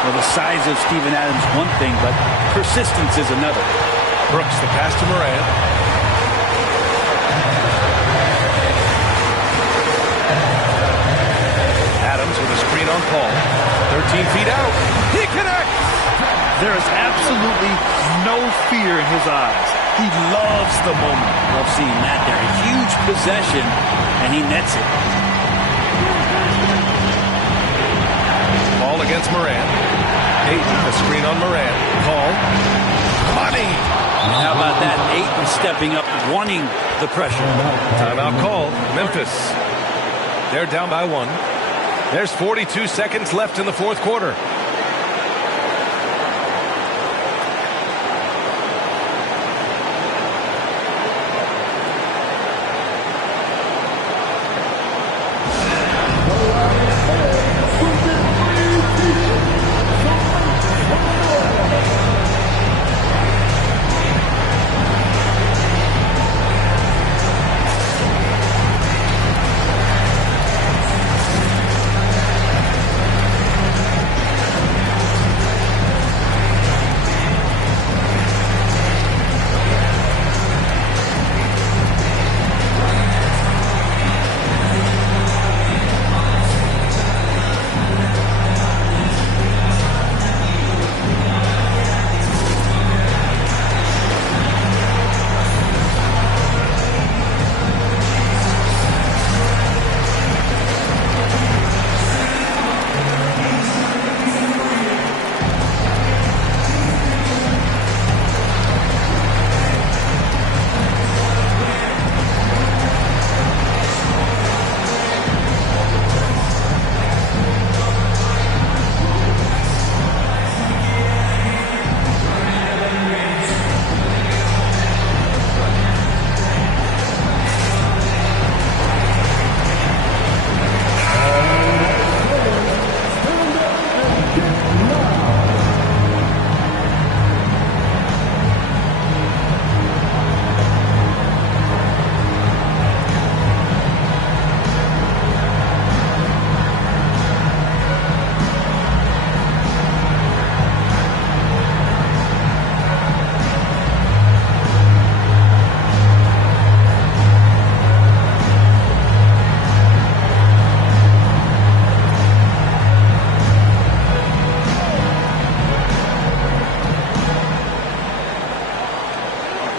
Well, the size of Steven Adams one thing, but persistence is another. Brooks, the pass to Morant. Adams with a screen on Paul. 13 feet out. He connects. There is absolutely no fear in his eyes. He loves the moment. Love seeing that there. A huge possession, and he nets it. Ball against Morant. Ayton, the screen on Morant. Call. Money. How about that? Ayton stepping up, wanting the pressure. Timeout called. Memphis. They're down by 1. There's 42 seconds left in the fourth quarter.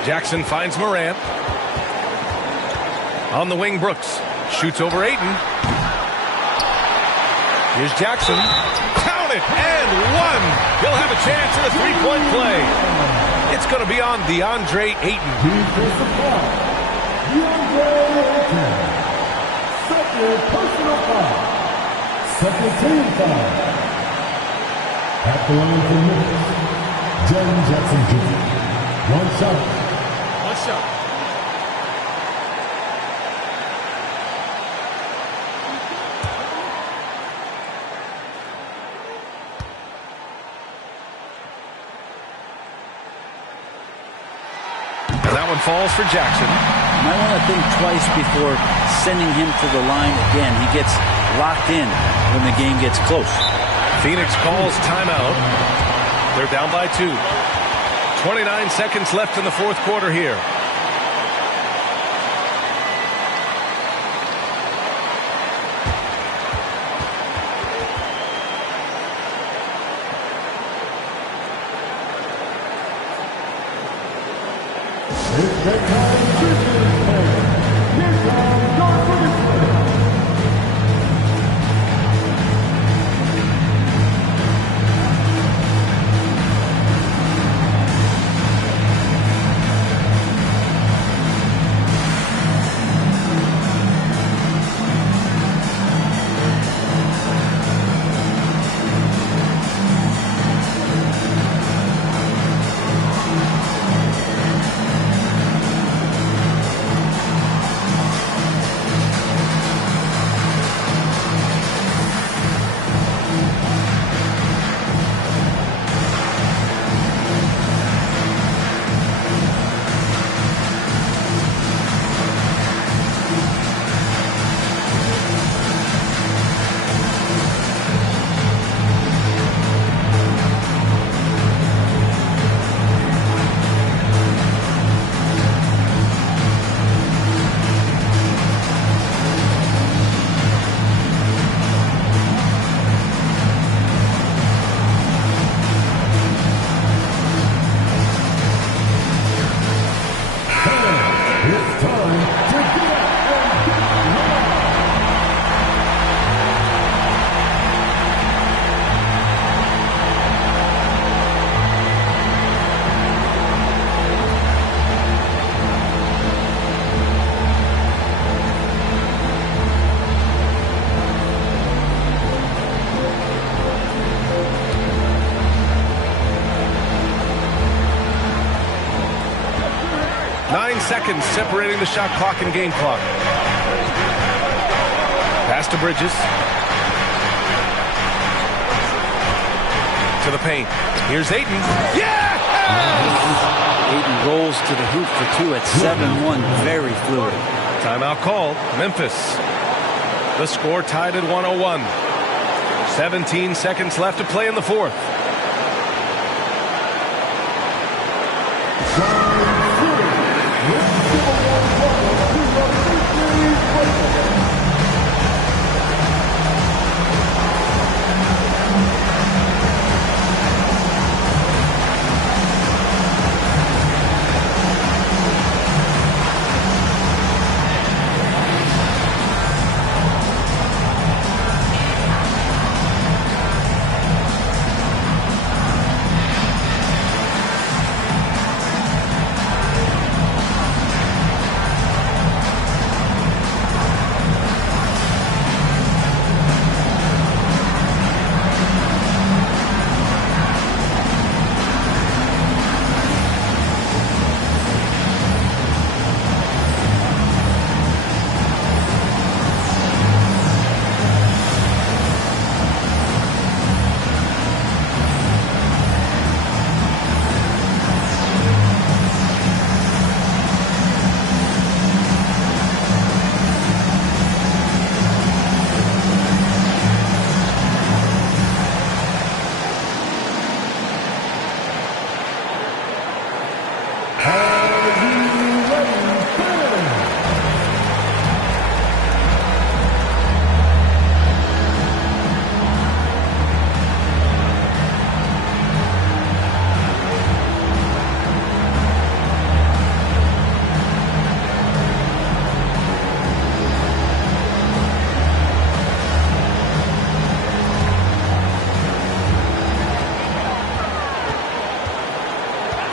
Jackson finds Morant. On the wing, Brooks shoots over Ayton. Here's Jackson. Count it, and one. He'll have a chance in a three-point play. It's going to be on DeAndre Ayton. Defensive foul. DeAndre Ayton. Second personal foul. Second team foul. At the line for Memphis, Jaren Jackson Jr. One shot. One shot. And that one falls for Jackson. You might want to think twice before sending him to the line again. He gets locked in when the game gets close. Phoenix calls timeout. They're down by 2. 29 seconds left in the fourth quarter here. It's that time of Grizzlies player. Here comes your Grizzlies. It's time to get up and get right. Seconds separating the shot clock and game clock. Pass to Bridges. To the paint. Here's Ayton. Yeah! Ayton rolls to the hoop for 2 at 7-1. Very fluid. Timeout called. Memphis. The score tied at 101. 17 seconds left to play in the fourth.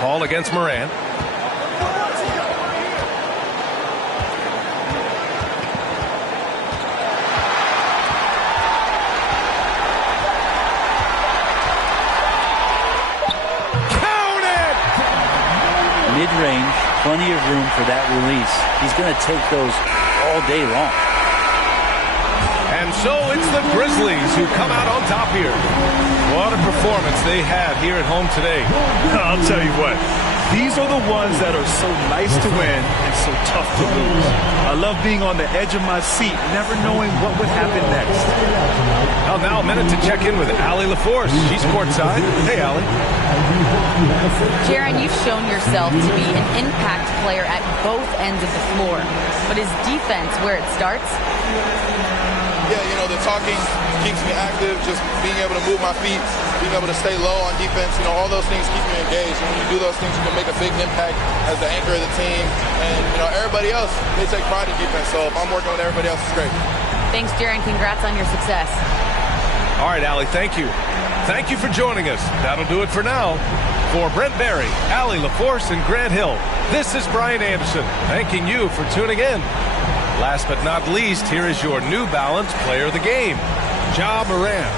call against Morant. Mid-range, plenty of room for that release. He's going to take those all day long. And so it's the Grizzlies who come out on top here. What a performance they had here at home today. I'll tell you what, these are the ones that are so nice to win and so tough to lose. I love being on the edge of my seat, never knowing what would happen next. Well, now a minute to check in with Allie LaForce. She's courtside. Hey, Allie. Jaron, you've shown yourself to be an impact player at both ends of the floor. But is defense where it starts? Yeah, you know, the talking keeps me active, just being able to move my feet, being able to stay low on defense, you know, all those things keep me engaged. And when you do those things, you can make a big impact as the anchor of the team. And, you know, everybody else, they take pride in defense. So if I'm working with everybody else, it's great. Thanks, Jaron. Congrats on your success. All right, Allie, thank you. Thank you for joining us. That'll do it for now. For Brent Barry, Allie LaForce, and Grant Hill, this is Brian Anderson, thanking you for tuning in. Last but not least, here is your New Balance player of the game, Ja Morant.